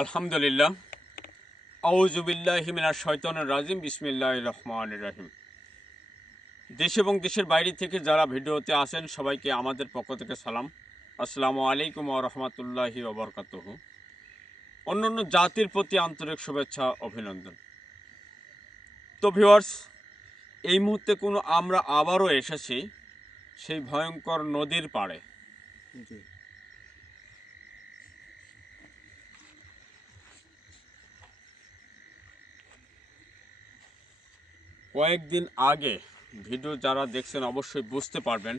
আলহামদুলিল্লাহ। আউযু বিল্লাহি মিনাশ শাইতানির রাজিম। বিসমিল্লাহির রহমানির রহিম। দেশ এবং দেশের বাইরে থেকে যারা ভিডিওতে আসেন সবাইকে আমাদের পক্ষ থেকে সালাম। আসসালামু আলাইকুম ওয়া রাহমাতুল্লাহি ওয়া বারাকাতুহু। অন্যান্য জাতির প্রতি আন্তরিক শুভেচ্ছা অভিনন্দন। তো ভিউয়ার্স, এই মুহূর্তে আমরা আবারও এসেছি সেই ভয়ঙ্কর নদীর পাড়ে। কয়েকদিন আগে ভিডিও যারা দেখছেন অবশ্যই বুঝতে পারবেন,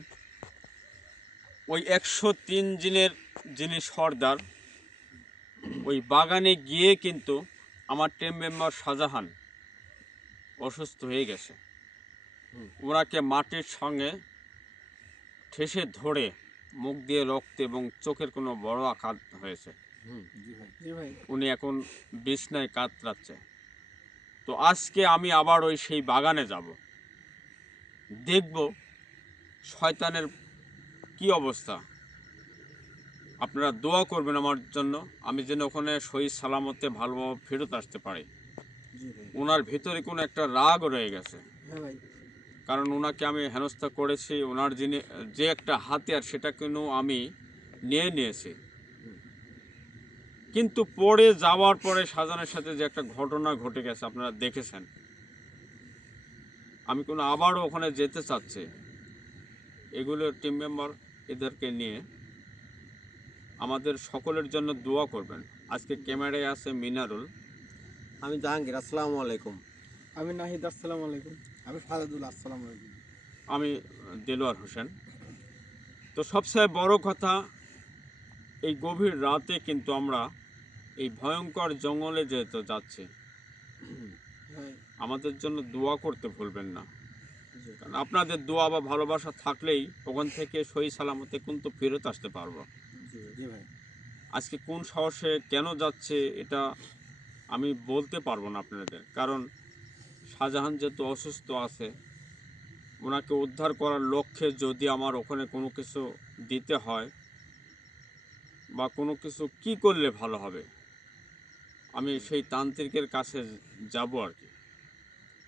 ওই 103 জিনের যিনি সর্দার, ওই বাগানে গিয়ে কিন্তু আমার টিম মেম্বার শাহজাহান অসুস্থ হয়ে গেছে। ওনাকে মাটির সঙ্গে ঠেসে ধরে মুখ দিয়ে রক্ত এবং চোখের কোনো বড় আঘাত হয়েছে। উনি এখন বিছনায় কাতরাচ্ছে। তো আজকে আমি আবার সেই বাগানে যাব, দেখব শয়তানের কি অবস্থা। আপনারা দোয়া করবেন আমার জন্য, আমি যেন ওখানে সহি সালামতে ভালোভাবে ফেরত আসতে পারি। ওনার ভিতরে কোনো একটা রাগ রয়ে গেছে, কারণ ওনাকে আমি হেনস্থা করেছি। ওনার যে একটা হাতিয়ার সেটা কিন্তু আমি নিয়েছি, কিন্তু পরে যাওয়ার পরে শাহজাহানের সাথে যে একটা ঘটনা ঘটে গেছে আপনারা দেখেছেন। আমি আবারও ওখানে যেতে চাচ্ছি। এগুলো টিম মেম্বার এদেরকে নিয়ে আমাদের সকলের জন্য দোয়া করবেন। আজকে ক্যামেরায় আছে মিনারুল, আমি জাহাঙ্গীর, আসসালামু আলাইকুম। আমি নাহিদ, আসসালামু আলাইকুম। আমি ফারাদুল, আসসালামু আলাইকুম। আমি দেলোয়ার হোসেন। তো সবচেয়ে বড় কথা, এই গভীর রাতে কিন্তু আমরা এই ভয়ঙ্কর জঙ্গলে যেহেতু যাচ্ছি, আমাদের জন্য দোয়া করতে ভুলবেন না। কারণ আপনাদের দোয়া বা ভালোবাসা থাকলেই ওখান থেকে সহি সালামতে কিন্তু ফেরত আসতে পারবো। আজকে কোন সাহসে কেন যাচ্ছে এটা আমি বলতে পারবো না আপনাদের, কারণ শাহজাহান যেহেতু অসুস্থ আছে, ওনাকে উদ্ধার করার লক্ষ্যে যদি আমার ওখানে কোনো কিছু দিতে হয় বা কোনো কিছু কি করলে ভালো হবে, আমি সেই তান্ত্রিকের কাছে যাব আর কি।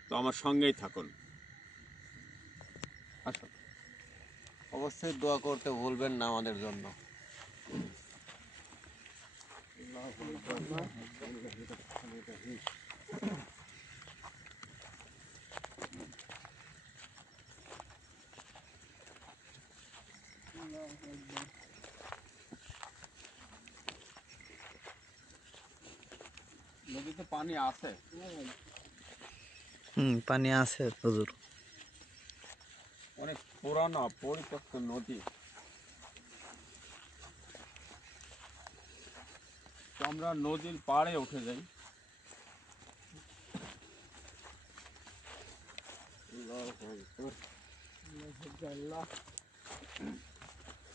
তো আমার সঙ্গেই থাকুন। আচ্ছা, অবশ্যই দোয়া করতে ভুলবেন না আমাদের জন্য। নদীতে পানি আছে? পানি আছে হুজুর। অনেক পুরানো পরিত্যক্ত নদী। তো আমরা নদীর পাড়ে উঠে যাই।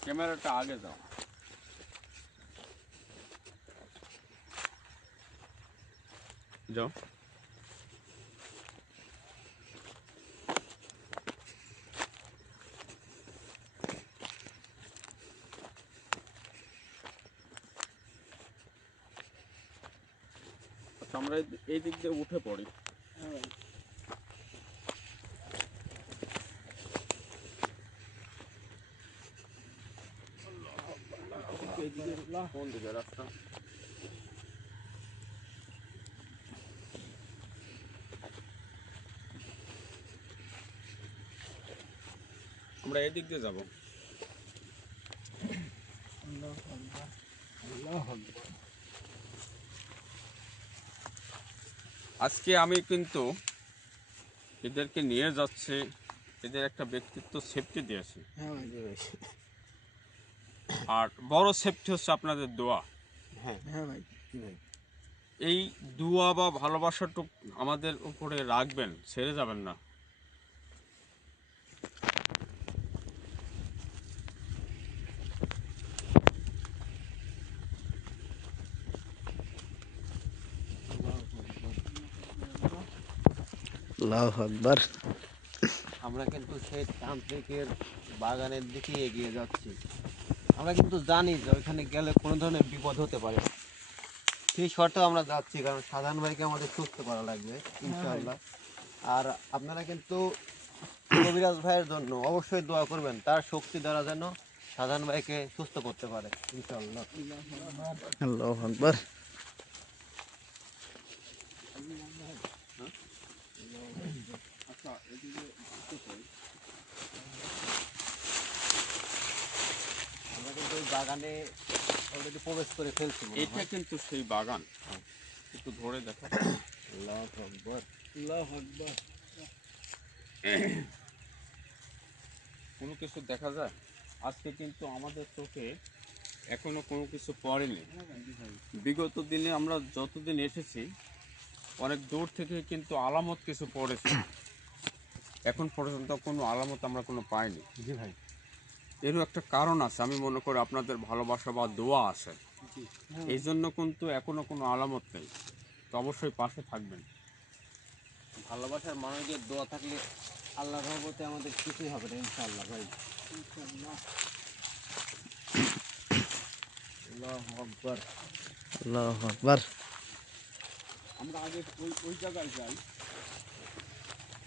ক্যামেরাটা আগে যাও। যাও। আচ্ছা, আমরা এই দিক দিয়ে উঠে পড়ি। কোন দিকে রাস্তা? আমরা এই দিক দিয়ে যাব। আজকে আমি কিন্তু এদেরকে নিয়ে যাচ্ছি, এদের একটা ব্যক্তিত্ব সেফটি দিয়েছি। আর বড় সেফটি হচ্ছে আপনাদের দোয়া। হ্যাঁ ভাই। এই দোয়া বা ভালোবাসাটুক আমাদের উপরে রাখবেন, ছেড়ে যাবেন না। আল্লাহু আকবার। আমরা কিন্তু সেই তান্ত্রিকের বাগানের দিকে এগিয়ে যাচ্ছি। আমরা কিন্তু জানি যে ওইখানে গেলে কোনো ধরনের বিপদ হতে পারে। সেই শর্তেও আমরা যাচ্ছি, কারণ সাধারণ ভাইকে আমাদের সুস্থ করা লাগবে ইনশাআল্লাহ। আর আপনারা কিন্তু কবিরাজ ভাইয়ের জন্য অবশ্যই দোয়া করবেন, তার শক্তি দ্বারা যেন সাধারণ ভাইকে সুস্থ করতে পারে ইনশাআল্লাহ। আল্লাহু আকবার। আচ্ছা, এদিকে দেখতে চাই। আমরা কিন্তু এই বাগানে অলরেডি প্রবেশ করে ফেলছি মনে এটা হয়। কিন্তু সেই বাগান, একটু ধরে দেখো। আল্লাহু আকবার। আল্লাহু আকবার। কোনো কিছু দেখা যায় আজকে কিন্তু আমাদের চোখে এখনো কোনো কিছু পড়েনি। বিগত দিনে আমরা যতদিন এসেছি অনেক দূর থেকে কিন্তু আলামত কিছু পড়েছে, এখন পর্যন্ত কোনো আলামত আমরা কোনো পাইনি। জি ভাই। এরও একটা কারণ আছে, আমি মনে করি আপনাদের ভালোবাসা বা দোয়া আছে, এই জন্য কিন্তু এখনো কোনো আলামত নেই। তো অবশ্যই পাশে থাকবেন। ভালোবাসার মানুষদের দোয়া থাকলে আল্লাহর রহমতে আমাদের কিছুই হবে না ইনশাআল্লাহ ভাই। আল্লাহু আকবার। আল্লাহু আকবার। আমরা আগে ওই জায়গায় যাই।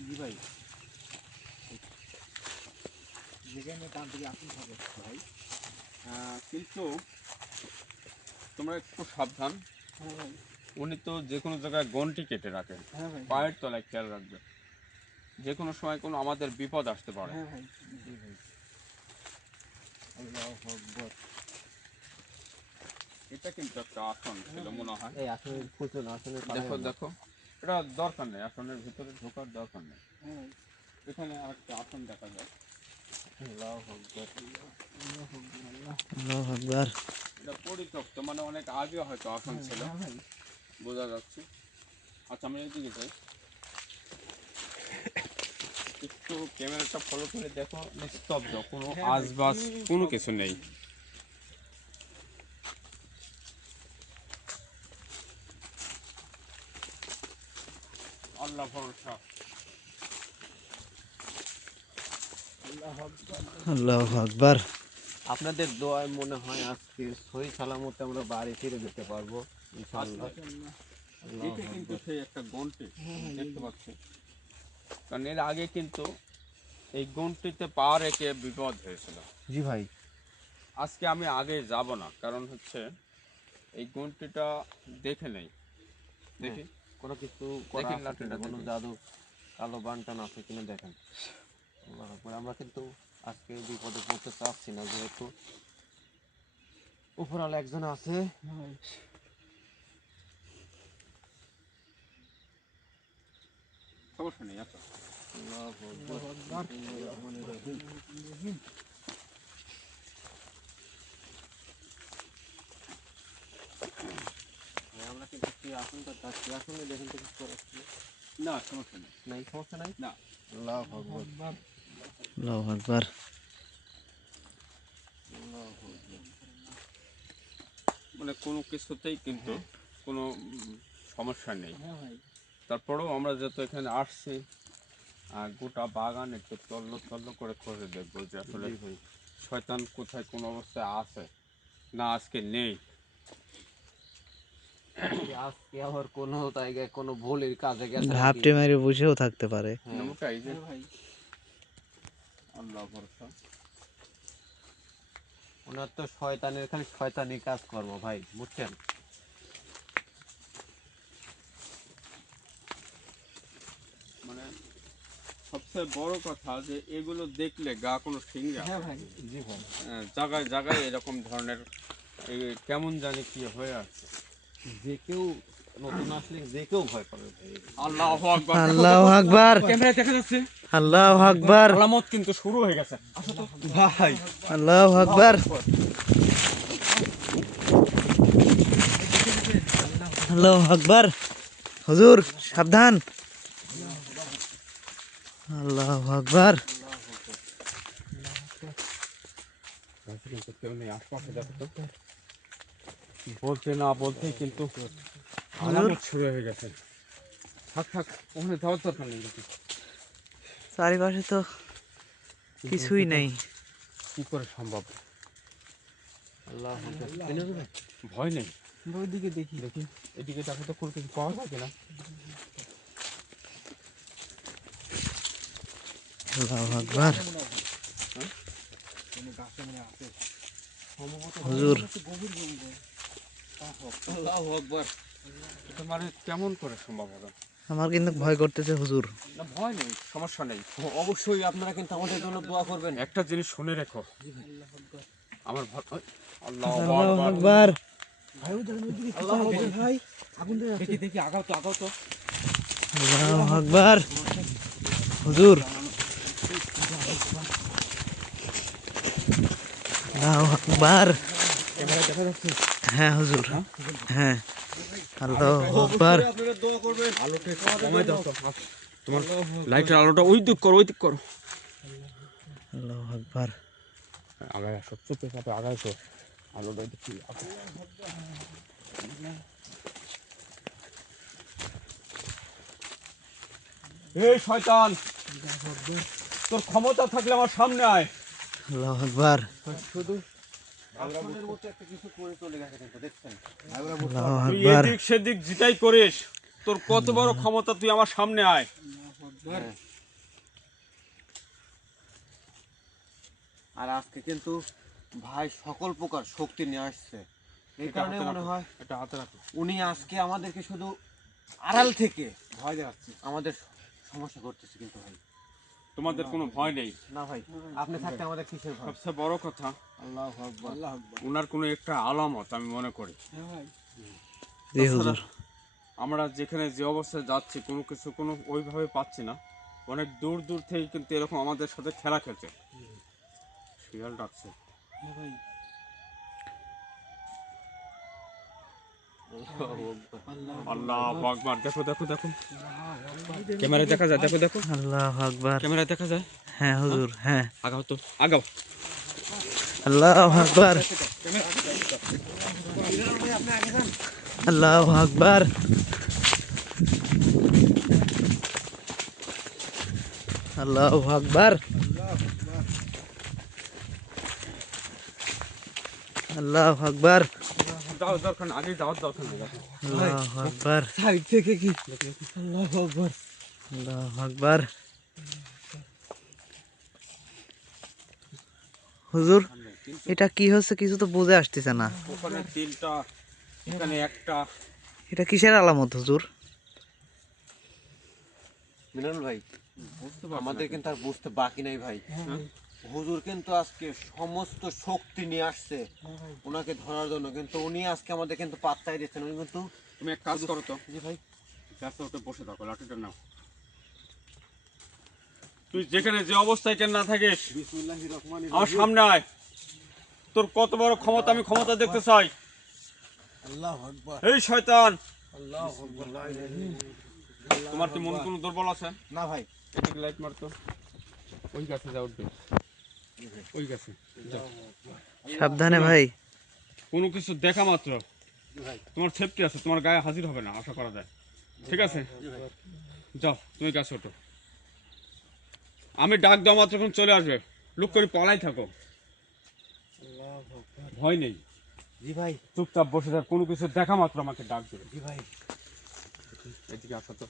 জি ভাই। যেখানে তান্ত্রিক আসন থাকে ভাই। কিন্তু তোমরা একটু সাবধান, হ্যাঁ ভাই। উনি তো যে কোনো জায়গায় গন্টি কেটে রাখে, হ্যাঁ ভাই। পায়ের তলায় খেয়াল রাখবে, যে কোনো সময় কোনো আমাদের বিপদ আসতে পারে। হ্যাঁ ভাই। জি ভাই। আল্লাহু আকবার। এটা কিন্তু একটা আসন ছিল মনে হয়। এই আসনের ফুচুন, আসনের দেখো দেখো, এটা দরকার নেই, আসনের ভিতরে ঢোকার দরকার নেই। হ্যাঁ ভাই। এখানে আরেকটা আসন দেখা যায়, আল্লাহু আকবার। আল্লাহু আকবার। এটা পরিত্যক্ত, মানে অনেক আগে হয়তো আসন ছিল, হ্যাঁ ভাই। বোঝা যাচ্ছে। আচ্ছা, আমি এদিকে যাই, একটু ক্যামেরাটা ফলো করে দেখো, নিস্তব্ধ, কোনো আশবাস কোনো কিছু নেই। আল্লাহ ভরসা। আল্লাহু আকবার। আপনাদের দোয়ায় মনে হয় আজকে সহি সালামতে আমরা বাড়ি ফিরে যেতে পারবো ইনশাআল্লাহ। আল্লাহু এটা কিন্তু আকবার। সেই একটা গন্টি দেখতে পাচ্ছি, কারণ এর আগে কিন্তু এই গন্টিতে পা রেখে বিপদ হয়েছিল। জি ভাই। আজকে আমি আগে যাব না, কারণ হচ্ছে এই গন্টিটা দেখে নেই, দেখি কোনো কিছু করা দেখেন আছে কিনা, লাঠিটা কোনো দেখি। জাদু কালো বানটান আছে কিনা দেখেন। আল্লাহু আকবার। আমরা কিন্তু আজকে বিপদে পড়তে চাচ্ছি না, যেহেতু উপরাল একজন আছে। সমস্যা নেই, আচ্ছা। আল্লাহু আকবার। বিসমিল্লাহির রহমানির রহিম। ভাই, আমরা কিন্তু কি আসনটা চাচ্ছি, আসনে দেখেন তো কিছু করা আছে কিনা? না, সমস্যা নেই। নাই, সমস্যা নাই। না, আল্লাহু আকবার। আল্লাহু আকবার। আল্লাহু আকবার। মানে কোনো কিছুতেই কিন্তু কোনো সমস্যা নেই। হ্যাঁ ভাই। তারপরেও আমরা যত এখানে আসছি, গোটা বাগান একটু তল্ল তল্ল করে খোঁজে দেখবো যে আসলে জি ভাই। শয়তান কোথায় কোন অবস্থায় আছে, না আজকে নেই। আজকে আবার কোনো জায়গায় কোনো ভুলের কাজে গেছে নাকি? ঘাপটে মেরে বসেও থাকতে পারে। হ্যাঁ। নমুকা এই যে হ্যাঁ ভাই। আল্লাহ ভরসা। ওনার তো শয়তানের খালি শয়তানি কাজকর্ম ভাই, বুঝছেন? মানে সবচেয়ে বড় কথা যে এগুলো দেখলে গা কোনো শিংরা, হ্যাঁ ভাই। জি ভাই। জায়গায় জায়গায় এরকম ধরনের এই কেমন জানি কি হয়ে আছে। যে কেউ নতুন আসলে যে কেউ ভয় পাবে ভাই। আল্লাহু আকবার। দেখো আল্লাহু দেখো, আকবার। ক্যামেরায় দেখা যাচ্ছে, আল্লাহু আকবার। আলামত কিন্তু শুরু হয়ে গেছে। আসো তো ভাই। আল্লাহু আকবার। আল্লাহু আকবার। হুজুর সাবধান। আল্লাহু আকবার। কিন্তু কেউ নেই আশপাশে, দেখো তো, বলতে না বলতেই কিন্তু আলামত শুরু হয়ে গেছে। থাক থাক, ওখানে যাওয়ার দরকার নেই কিন্তু। চারিপাশে তো কিছুই নেই। কি করে সম্ভব? আল্লাহু আকবার। ভয় নেই। ওইদিকে দেখি দেখি এদিকে দেখো তো কোনো কিছু পাওয়া যায় কিনা। আল্লাহু আকবার। কোনো গাছে মনে আছে হুজুর আল্লাহু আকবার। এটা মানে কেমন করে সম্ভব হবে? আমার কিন্তু ভয় করতেছে হুজুর। না ভয় নেই, সমস্যা নেই। অবশ্যই আপনারা কিন্তু আমাদের জন্য দোয়া করবেন। একটা জিনিস শুনে রেখো, আমার আল্লাহু আল্লাহু আকবার। আকবার। ভাই ওই দেখেন ওইদিকে কি পাওয়া যায় ভাই আগুন দিয়ে দেখি দেখি, আগাও তো আগাও তো। আল্লাহু আকবার। হুজুর আল্লাহু আকবার। ক্যামেরায় দেখা যাচ্ছে? হ্যাঁ হুজুর, হ্যাঁ। আল্লাহু আকবার। আপনারা দোয়া করবেন। আলোটা একটু কমাই দাও তো। তোমার লাইটের আলোটা ওই দিক করো, ওই দিক করো। আল্লাহু আকবার। আগায় আসো, চুপে চাপে আগায় আসো। আলোটা দেখি। এই শয়তান, তোর ক্ষমতা থাকলে আমার সামনে আয়। আল্লাহু আকবার। শুধু ভাষণের মতো একটা কিছু করে চলে গেছে কিন্তু দেখছেন। আল্লাহু তুই আকবার। এদিক সেদিক যেটাই করিস, তোর কত বড় ক্ষমতা, তুই আমার সামনে আয়। আর আজকে কিন্তু ভাই সকল প্রকার শক্তি নিয়ে আসছে। এই কারণে মনে হয় এটা হাতে রাখো। উনি আজকে আমাদেরকে শুধু আড়াল থেকে ভয় দেখাচ্ছে, আমাদের সমস্যা করতেছে কিন্তু ভাই। তোমাদের কোনো ভয় নেই। না ভাই, আপনি থাকতে আমাদের কিসের ভয়? সবচেয়ে বড় কথা, আল্লাহু আকবার। আল্লাহু আকবার। ওনার কোনো একটা আলামত আমি মনে করি। জি তাছাড়া হুজুর। আমরা যেখানে যে অবস্থায় যাচ্ছি, কোনো কিছু কোনো ওইভাবে পাচ্ছি না। অনেক দূর দূর থেকে কিন্তু এরকম আমাদের সাথে খেলা খেলছে। শিয়াল ডাকছে। আল্লাহ আকবার। দেখো দেখো দেখো, ক্যামেরায় দেখা যায়, দেখো দেখো, আল্লাহু আকবার। ক্যামেরায় দেখা যায়। হ্যাঁ হুজুর, হ্যাঁ। আগাও তো, আগাও। আল্লাহু আকবার। আল্লাহু আকবার। আল্লাহু আকবার। আল্লাহু আকবার। যাও, দরকার নেই, আগে যাওয়ার দরকার নেই। দেখো আল্লাহু আকবার। সাইড থেকে কি আল্লাহু আকবার আল্লাহু আকবার। হুজুর এটা কি হচ্ছে কিছু তো বুঝে আসতেছে না। ওখানে তিনটা, এখানে একটা। এটা কিসের আলামত হুজুর? মিলন ভাই, বুঝতে পারছি না আমাদের কিন্তু আর বুঝতে বাকি নাই ভাই। হুজুর কিন্তু আজকে সমস্ত শক্তি নিয়ে আসছে ওনাকে ধরার জন্য, কিন্তু উনি আজকে আমাদের কিন্তু পাত্তাই দিচ্ছেন। উনি কিন্তু তুমি এক কাজ করো তো, জি ভাই, গাছে ওটা বসে থাকো, লাঠিটা নাও। তুই যেখানে যে অবস্থায় কেন না থাকিস, বিসমিল্লাহির রহমানির আমার রহিম। সামনে আয়। তোর কত বড় ক্ষমতা, আমি ক্ষমতা দেখতে চাই। আল্লাহু আকবার এই শয়তান, আল্লাহু আকবার লা ইলাহা ইল্লাল্লাহ। তোমার কি মন কোনো দুর্বল আছে? না ভাই, এদিকে লাইট মারতো। ওই গাছে যা উঠবে, ওই গাছে যাও। সাবধানে ভাই। কোনো কিছু দেখা মাত্র তোমার সেফটি আছে, তোমার গায়ে হাজির হবে না আশা করা যায়। ঠিক আছে, যাও তুমি গাছে ওঠো। আমি ডাক দেওয়া মাত্র চলে আসবে। লুক করে পলাই থাকো, ভয় নেই। জি ভাই, চুপচাপ বসে থাক, কোনো কিছু দেখা মাত্র আমাকে ডাক দেবে। জি ভাই। এদিকে আসো তো।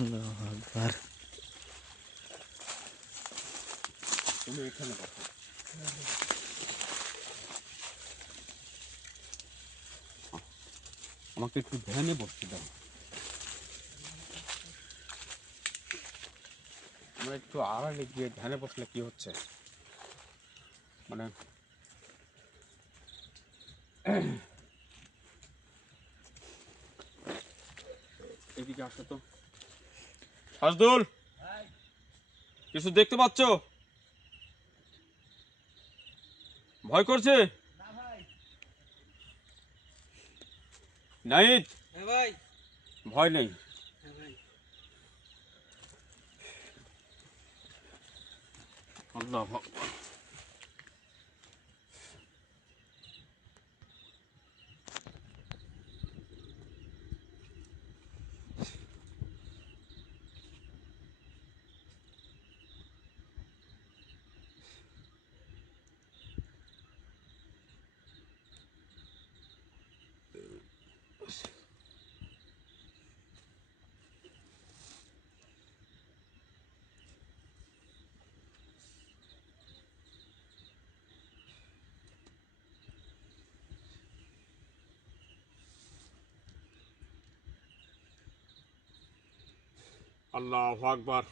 আল্লাহু আকবার। তুমি এখানে বসো। আমাকে একটু ধ্যানে বসতে দাও। আমরা একটু আড়ালে গিয়ে ধ্যানে বসলে কি হচ্ছে, মানে এদিকে আসো তো। সাজদুল, কিছু দেখতে পাচ্ছ? ভয় করছে? নাইট, ভয় নেই। আল্লাহ আকবার। আল্লাহু আকবার।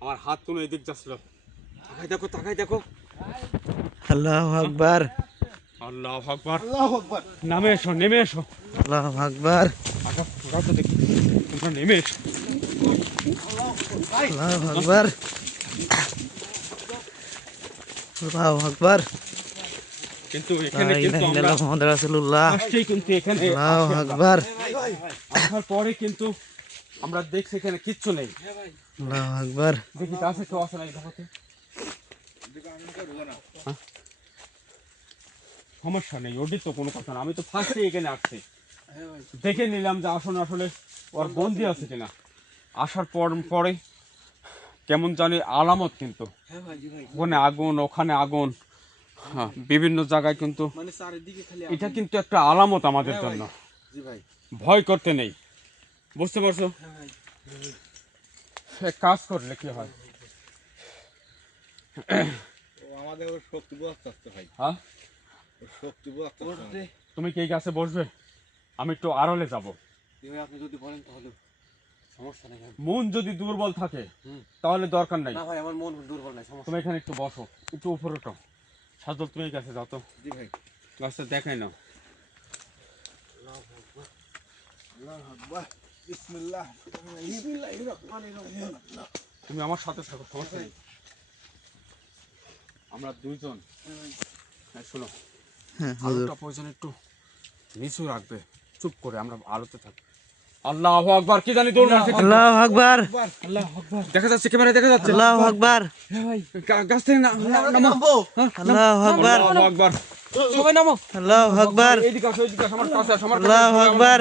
আমার হাত তুলে এদিক যাচ্ছিল, তাকাই দেখো তাকাই দেখো। আল্লাহু আকবার, আল্লাহু আকবার। আল্লাহু আকবার। নামে এসো, নেমে এসো। আল্লাহু আকবার, আগাও তো দেখি, তোমরা নেমে এসো। আল্লাহু আকবার, আল্লাহু আকবার। কিন্তু লা এখানে কিন্তু ইলাহা আমরা ইল্লাল্লাহ মুহাম্মাদুর রাসূলুল্লাহ। আসছেই কিন্তু এখানে আল্লাহু আকবার, আসার পরে কিন্তু আমরা দেখছি এখানে কিচ্ছু নেই। আল্লাহু আকবার, দেখি কাছে কেউ আসে নাই দেখো তো। হ্যাঁ? সমস্যা নেই, ওটি তো কোনো কথা না। আমি তো ফার্স্টে এখানে আসছি, দেখে নিলাম যে আসলে আসলে ওর বন্দি আছে কিনা। আসার পরে কেমন জানি আলামত, কিন্তু ওখানে আগুন, ওখানে আগুন, হ্যাঁ, বিভিন্ন জায়গায় কিন্তু মানে চারিদিকে খালি এটা কিন্তু একটা আলামত আমাদের জন্য। জি ভাই। ভয় করতে নেই, বুঝতে পারছো? হ্যাঁ ভাই। এক কাজ করলে কি হয়, ও আমাদের ওর শক্তি বোঝাতে আসতে ভাই। হ্যাঁ, ওর শক্তি বোঝাতে আসতে। তুমি কি এই গাছে বসবে? আমি একটু আড়লে যাব। ভাই আপনি যদি বলেন তাহলে সমস্যা নেই ভাই। মন যদি দুর্বল থাকে তাহলে দরকার নাই, না ভাই আমার মন দুর্বল নাই, সমস্যা তুমি এখানে একটু বসো, একটু উপরে উঠো। সাজল তুমি এই গাছে যাও তো, জি ভাই। গাছটা দেখাই নাও। আল্লাহু আকবার। বিসমিল্লাহ। বিসমিল্লাহির রহমানির রহিম। তুমি আমার সাথে থাকো, সমস্যা নেই। আমরা দুইজন, হ্যাঁ, শোনো, হ্যাঁ হুজুর, আলোটা প্রয়োজন একটু নিচু রাখবে, চুপ করে আমরা আলোতে থাকবো। আল্লাহু আকবার। কি জানি দৌড় মারছে, আল্লাহু আকবার, আল্লাহু আকবার। দেখা যাচ্ছে, ক্যামেরায় দেখা যাচ্ছে। আল্লাহু আকবার, হ্যাঁ ভাই। গাছ থেকে নামো। আল্লাহু আকবার, আল্লাহু আকবার। সবাই নামো। আল্লাহু আকবার, এইদিকে আসো, এইদিকে আসো, আমার কাছে আসো, আমার কাছে আল্লাহু আসো, আকবার,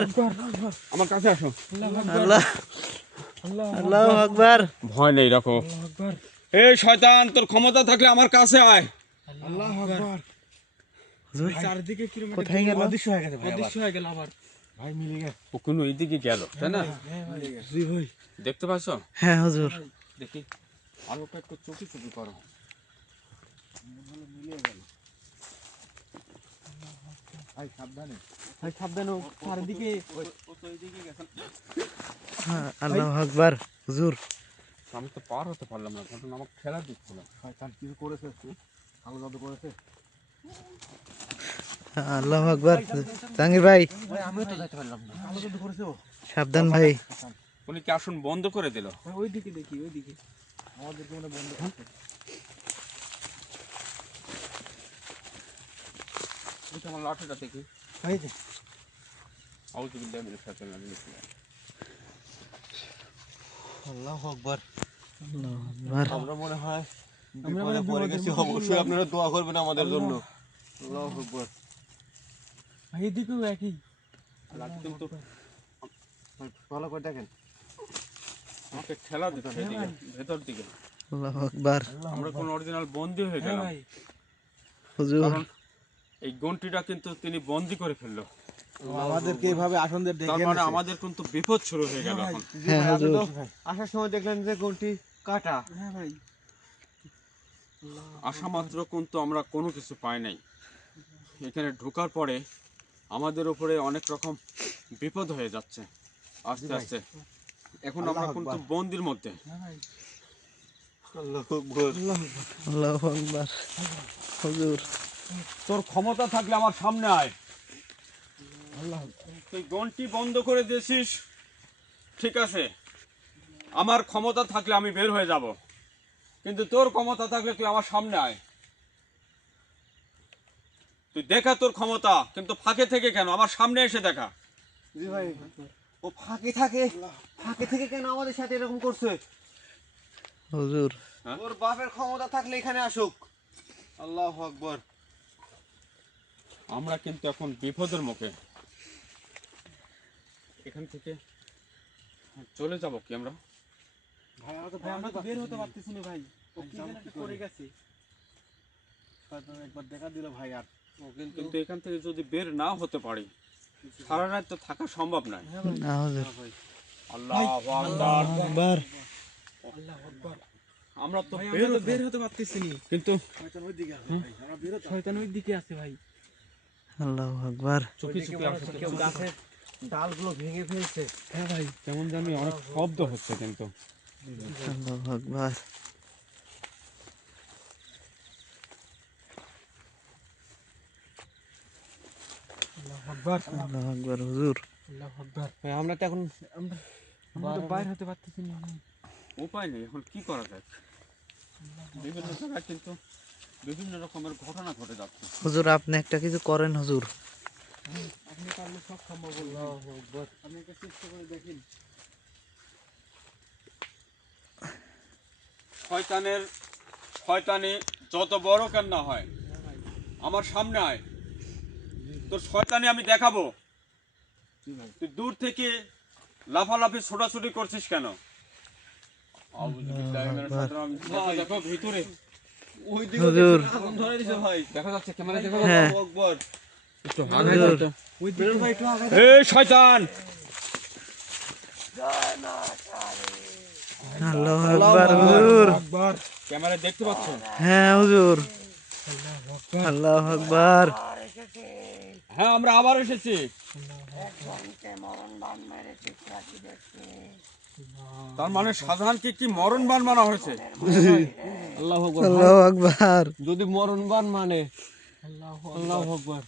আমার কাছে আসো। আল্লাহ, আল্লাহু আকবার, ভয় নেই, রাখো। আকবার। এই শয়তান, তোর ক্ষমতা থাকলে আমার কাছে আয়। আল্লাহু আকবার। হুজুর চারিদিকে কিরকম কোথায় গেল? অদৃশ্য হয়ে গেছে ভাই। অদৃশ্য হয়ে গেল আবার। ভাই মিলে গেছে। ও কোনো এইদিকে গেল, তাই না? হ্যাঁ ভাই। জি ভাই। দেখতে পাচ্ছ? হ্যাঁ হুজুর, দেখি আলোটা একটু চুপি চুপি করো। ভাই সাবধানে। ভাই সাবধানে, চারিদিকে হ্যাঁ, আল্লাহু আকবার। হুজুর আমি তো পার হতে পারলাম না, ঘটনা আমাকে খেলা দিচ্ছিল। শয়তান কিছু করেছে, কালো জাদু করেছে। হ্যাঁ, আল্লাহু আকবার। জাহাঙ্গীর ভাই ভাই আমিও তো যাইতে পারলাম না। কালো জাদু করেছে ও। সাবধান ভাই, উনি কি আসন বন্ধ করে দিল? ভাই ওইদিকে দেখি, ওইদিকে। আমাদেরকে মনে বন্ধ করছে। ওইটা আমার লাঠিটা দেখি। এই যে আউযুবিল্লাহি মিনাশ শাইতানির রাজিম। আল্লাহু আকবার। আল্লাহু আকবার, আমরা মনে হয় আমরা বিপদে পড়ে গেছি, অবশ্যই আপনারা দোয়া করবেন আমাদের জন্য। আল্লাহু আকবার। ভাই এদিকেও একই। লাঠি কিন্তু ভাই, ভালো করে দেখেন। আমাকে ঠেলা দিচ্ছে এদিকে, ভেতর দিকে। আল্লাহু আকবার। আমরা কোন অরিজিনাল বন্দি হয়ে হ্যাঁ গেলাম। ভাই। হুজুর কারণ এই গন্টিটা কিন্তু তিনি বন্দি করে ফেললো। আমাদেরকে এইভাবে আসনদের তার দেখে মানে আমাদের কিন্তু বিপদ শুরু হয়ে গেল এখন। জি হ্যাঁ ভাই, আপনি তো হুজুর, আসার সময় দেখলেন যে কোনটি কাটা। হ্যাঁ ভাই। আসা মাত্র কিন্তু আমরা কোনো কিছু পাই নাই। এখানে ঢোকার পরে আমাদের উপরে অনেক রকম বিপদ হয়ে যাচ্ছে আস্তে আস্তে। এখন আমরা কিন্তু বন্দির মধ্যে। হ্যাঁ ভাই। আল্লাহু আকবার। আল্লাহু আকবার। হুজুর তোর ক্ষমতা থাকলে আমার সামনে আয়। তুই গন্টি বন্ধ করে দিয়েছিস, ঠিক আছে, আমার ক্ষমতা থাকলে আমি বের হয়ে যাব, কিন্তু তোর ক্ষমতা থাকলে তুই আমার সামনে আয়। তুই দেখা তোর ক্ষমতা, কিন্তু ফাঁকে থেকে কেন, আমার সামনে এসে দেখা। জি ভাই, ও ফাঁকে থাকে, ফাঁকে থেকে কেন আমাদের সাথে এরকম করছে? হুজুর, ওর বাপের ক্ষমতা থাকলে এখানে আসুক। আল্লাহু আকবার। আমরা কিন্তু এখন বিপদের মুখে। এখান থেকে চলে যাব কি আমরা? ভাই আমরা তো বের হতে পারতেছি না ভাই। ও কি যেন একটা করে গেছে। শয়তান একবার দেখা দিল ভাই আর। ও কিন্তু এখান থেকে যদি বের না হতে পারি, সারা রাত তো থাকা সম্ভব নয়। না হুজুর, আল্লাহু আকবার। আকবার, আল্লাহু আকবার। আমরা তো ভাই বের আমরা তো হতে- বের হতে পারতেছি না। কিন্তু শয়তান ওইদিকে আছে ভাই। আমরা বের হতে শয়তান ওইদিকে আছে ভাই। আল্লাহু আকবার, চুপি চুপি আসতে কেউ গাছের ডালগুলো ভেঙে ফেলছে। হ্যাঁ ভাই। কেমন জানি অনেক শব্দ হচ্ছে, কিন্তু আল্লাহু আকবার। আল্লাহু আকবার, আল্লাহু আকবার হুজুর। আল্লাহু আকবার। ভাই আমরা তো এখন আমরা তো বাইরে হতে পারতেছি না ভাই। উপায় নেই, এখন কি করা যায়? বিভিন্ন জায়গায় কিন্তু বিভিন্ন রকমের ঘটনা ঘটে যাচ্ছে। হুজুর আপনি একটা কিছু করেন হুজুর। আপনি পারলে সব সম্ভব বলবেন। আল্লাহু আকবার। আপনি একটা চেষ্টা করে দেখেন। শয়তানি যত বড় কেন না হয়, আমার সামনে আয়, তোর শয়তানি আমি দেখাবো। তুই দূর থেকে লাফালাফি ছোটাছুটি করছিস কেন? দেখো ভিতরে ওই দিকে হুজুর। দেখছেন আগুন ধরে দিছে ভাই। দেখা যাচ্ছে, ক্যামেরা দেখা হ্যাঁ। আল্লাহু আকবার। হুজুর। ওই দিকে বেরোন ভাই একটু আগে। এই শয়তান, আল্লাহু আকবার হুজুর। আকবার, ক্যামেরা দেখতে পাচ্ছ? হ্যাঁ হুজুর। আল্লাহু আকবার। হ্যাঁ, আমরা আবার এসেছি। তার মানে শাহজাহানকে কি মরণ বান মানা হয়েছে? আল্লাহু আকবার। আল্লাহু আকবার। যদি মরণবান মানে আল্লাহু আকবার।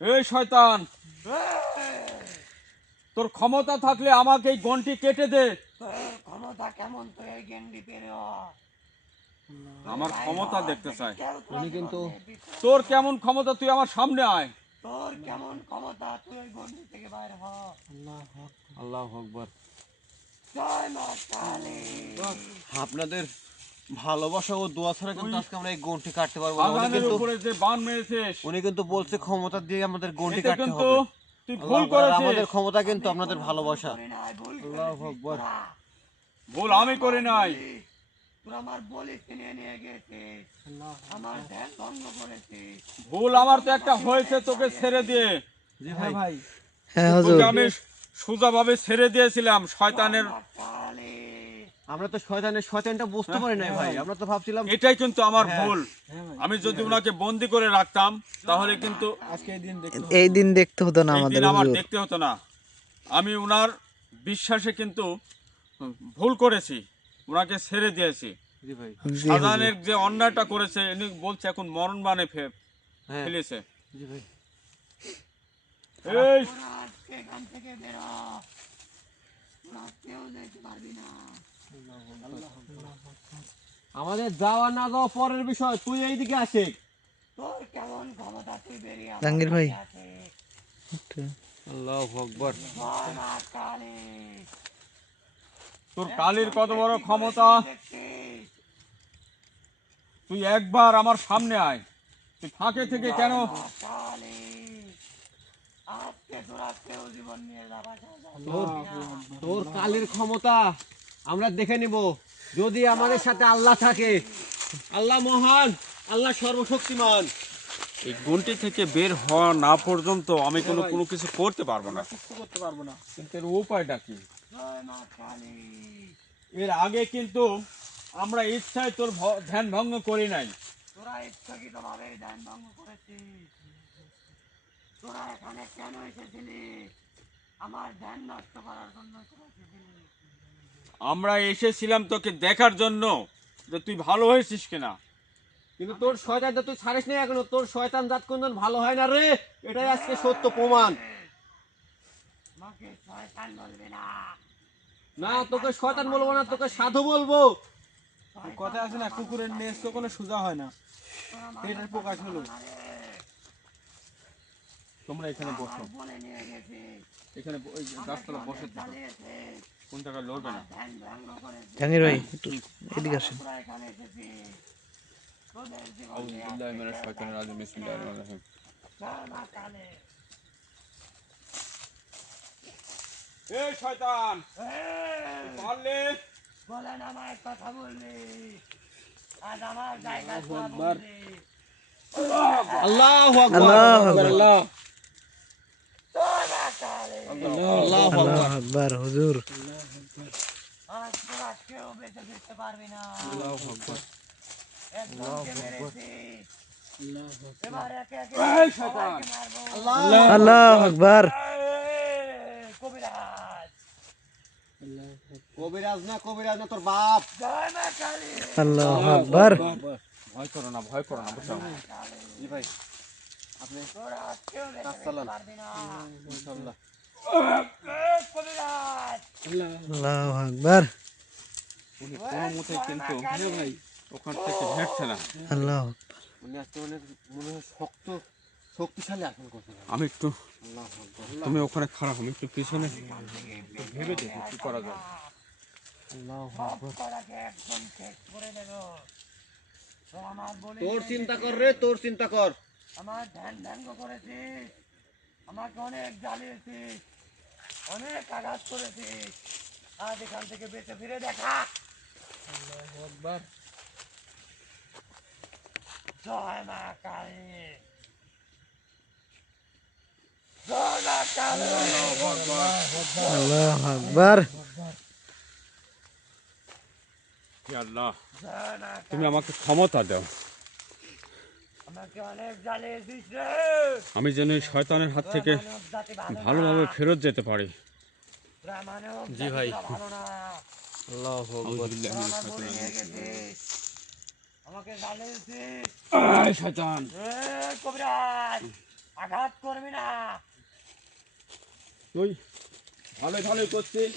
এই শয়তান, তোর ক্ষমতা থাকলে আমাকে এই গন্টি কেটে দে। আমার ক্ষমতা দেখতে চাই। উনি কিন্তু তোর কেমন ক্ষমতা, তুই আমার সামনে আয়। আল্লাহু আকবার। আপনাদের ভালোবাসা ও দোয়া ছাড়া কিন্তু আজকে আমরা এই গন্টি কাটতে পারবো না। উনি শাহজাহানের কিন্তু উপরে যে বান মেরেছিস, উনি কিন্তু বলছে ক্ষমতা দিয়ে আমাদের গন্টি এতে কাটতে কিন্তু হবে। তুই আল্লাহু ভুল আকবার। আর আমাদের করেছিস। ক্ষমতা কিন্তু আপনাদের ভালোবাসা। আল্লাহু আকবার। ভুল আমি করি নাই। ভুল আমার তো একটা হয়েছে, তোকে ছেড়ে দিয়ে। জি হ্যাঁ ভাই। ভাই, হ্যাঁ হুজুর। তোকে আমি সোজাভাবে ছেড়ে দিয়েছিলাম শয়তানের। আমরা তো শয়তানটা বুঝতে পারি নাই ভাই। আমরা তো ভাবছিলাম এটাই কিন্তু আমার হ্যাঁ। ভুল। হ্যাঁ ভাই। আমি যদি ওনাকে বন্দি করে রাখতাম, তাহলে কিন্তু আজকে এই দিন দেখতে এই দিন দেখতে হতো না এই আমাদের দিন আমার হুজুর। দেখতে হতো না। আমি ওনার বিশ্বাসে কিন্তু ভুল করেছি, ওনাকে ছেড়ে দিয়েছি। জি ভাই। জি হুজুর। শাহজাহানের যে অন্যায়টা করেছে, ইনি বলছে এখন মরণ বানে হ্যাঁ ফেলেছে। জি ভাই। এই আমাদের যাওয়া না যাওয়া পরের বিষয়, তুই এইদিকে আসে। জাহাঙ্গীর ভাই। আল্লাহু আকবার। তোর কালীর কত বড় ক্ষমতা, তুই একবার আমার সামনে আয়। তুই ফাঁকে থেকে কেন? তোর কালের ক্ষমতা আমরা দেখে নিব। যদি আমাদের সাথে আল্লাহ থাকে, আল্লাহ মহান, আল্লাহ সর্বশক্তিমান। এই গন্টি থেকে বের হওয়া না পর্যন্ত আমি কোনো কিছু করতে পারবো না। কিছু করতে পারবো না। কিন্তু এর উপায়টা কি? এর আগে কিন্তু আমরা ইচ্ছায় তোর ধ্যান ভঙ্গ করি নাই। আমরা এসেছিলাম তোকে দেখার জন্য যে তুই ভালো হয়েছিস কিনা। কিন্তু তোর শয়তানটা তুই ছাড়িস না এখনো। তোর শয়তান জাত কোনদিন ভালো হয় না রে। এটাই আজকে সত্য প্রমাণ। না তোকে শয়তান বলবো না, তোকে সাধু বলবো। কথা আছে না, কুকুরের নেজ তো কোনো সোজা হয় না। এটার প্রকাশ হলো। তোমরা এখানে বসো, এখানে ওই গাছতলা বসে থাকো, কোন জায়গায় লড়বে না। জাহাঙ্গীর ভাই একটু এদিকে আসেন। আউযুবিল্লাহি মিনাশ শাইতানির রাজিম, বিসমিল্লাহির রহমানির রহিম। এই শয়তান, পারলে আল্লাহু আকবার। আল্লাহু আকবার। আল্লাহ। আল্লাহু আকবার হুজুর। আল্লাহু আকবার। এই শয়তান, আল্লাহু আকবার। কবিরাজ না তোর বাপ। আল্লাহু আকবার। ভয় করো না বুঝছো? জি ভাই, আপনি কাজ চালান ইনশাআল্লাহ। আল্লাহু আকবার। উনি কোনো মতে কিন্তু ওখান থেকে হেঁটছে না। আল্লাহু উনি আজকে মনে হয় শক্তিশালী আসন করছে ভাই। আমি একটু, আল্লাহু আকবার। তুমি ওখানে খারাপ, আমি একটু পিছনে ভেবে দেখি কি করা যায়। আল্লাহু আকবার। তোর চিন্তা কর রে, তোর চিন্তা কর। আমার ধ্যান ধ্যান করেছিস, আমাকে অনেক জ্বালিয়েছিস, অনেক আঘাত করেছিস, আজ এখান থেকে বেঁচে ফিরে দেখা। জয় মা কালী, জয় মা কালী, আকবার। হে আল্লাহ, জয় মা তুমি আমাকে ক্ষমতা দাও, আমাকে অনেক জ্বালিয়েছিস রে। আমি যেন এই শয়তানের হাত থেকে মানব জাতি ভালো না, ভালোভাবে ফেরত যেতে পারি। তোরা মানব জি জাতি ভাই। তোরা ভালো না, আল্লাহু আকবার। তোরা আমার বলি নিয়ে গেছিস, আমাকে জ্বালিয়েছিস। শয়তান, এ কবিরাজ, আঘাত করবি না। তুই ভালোই করছিস,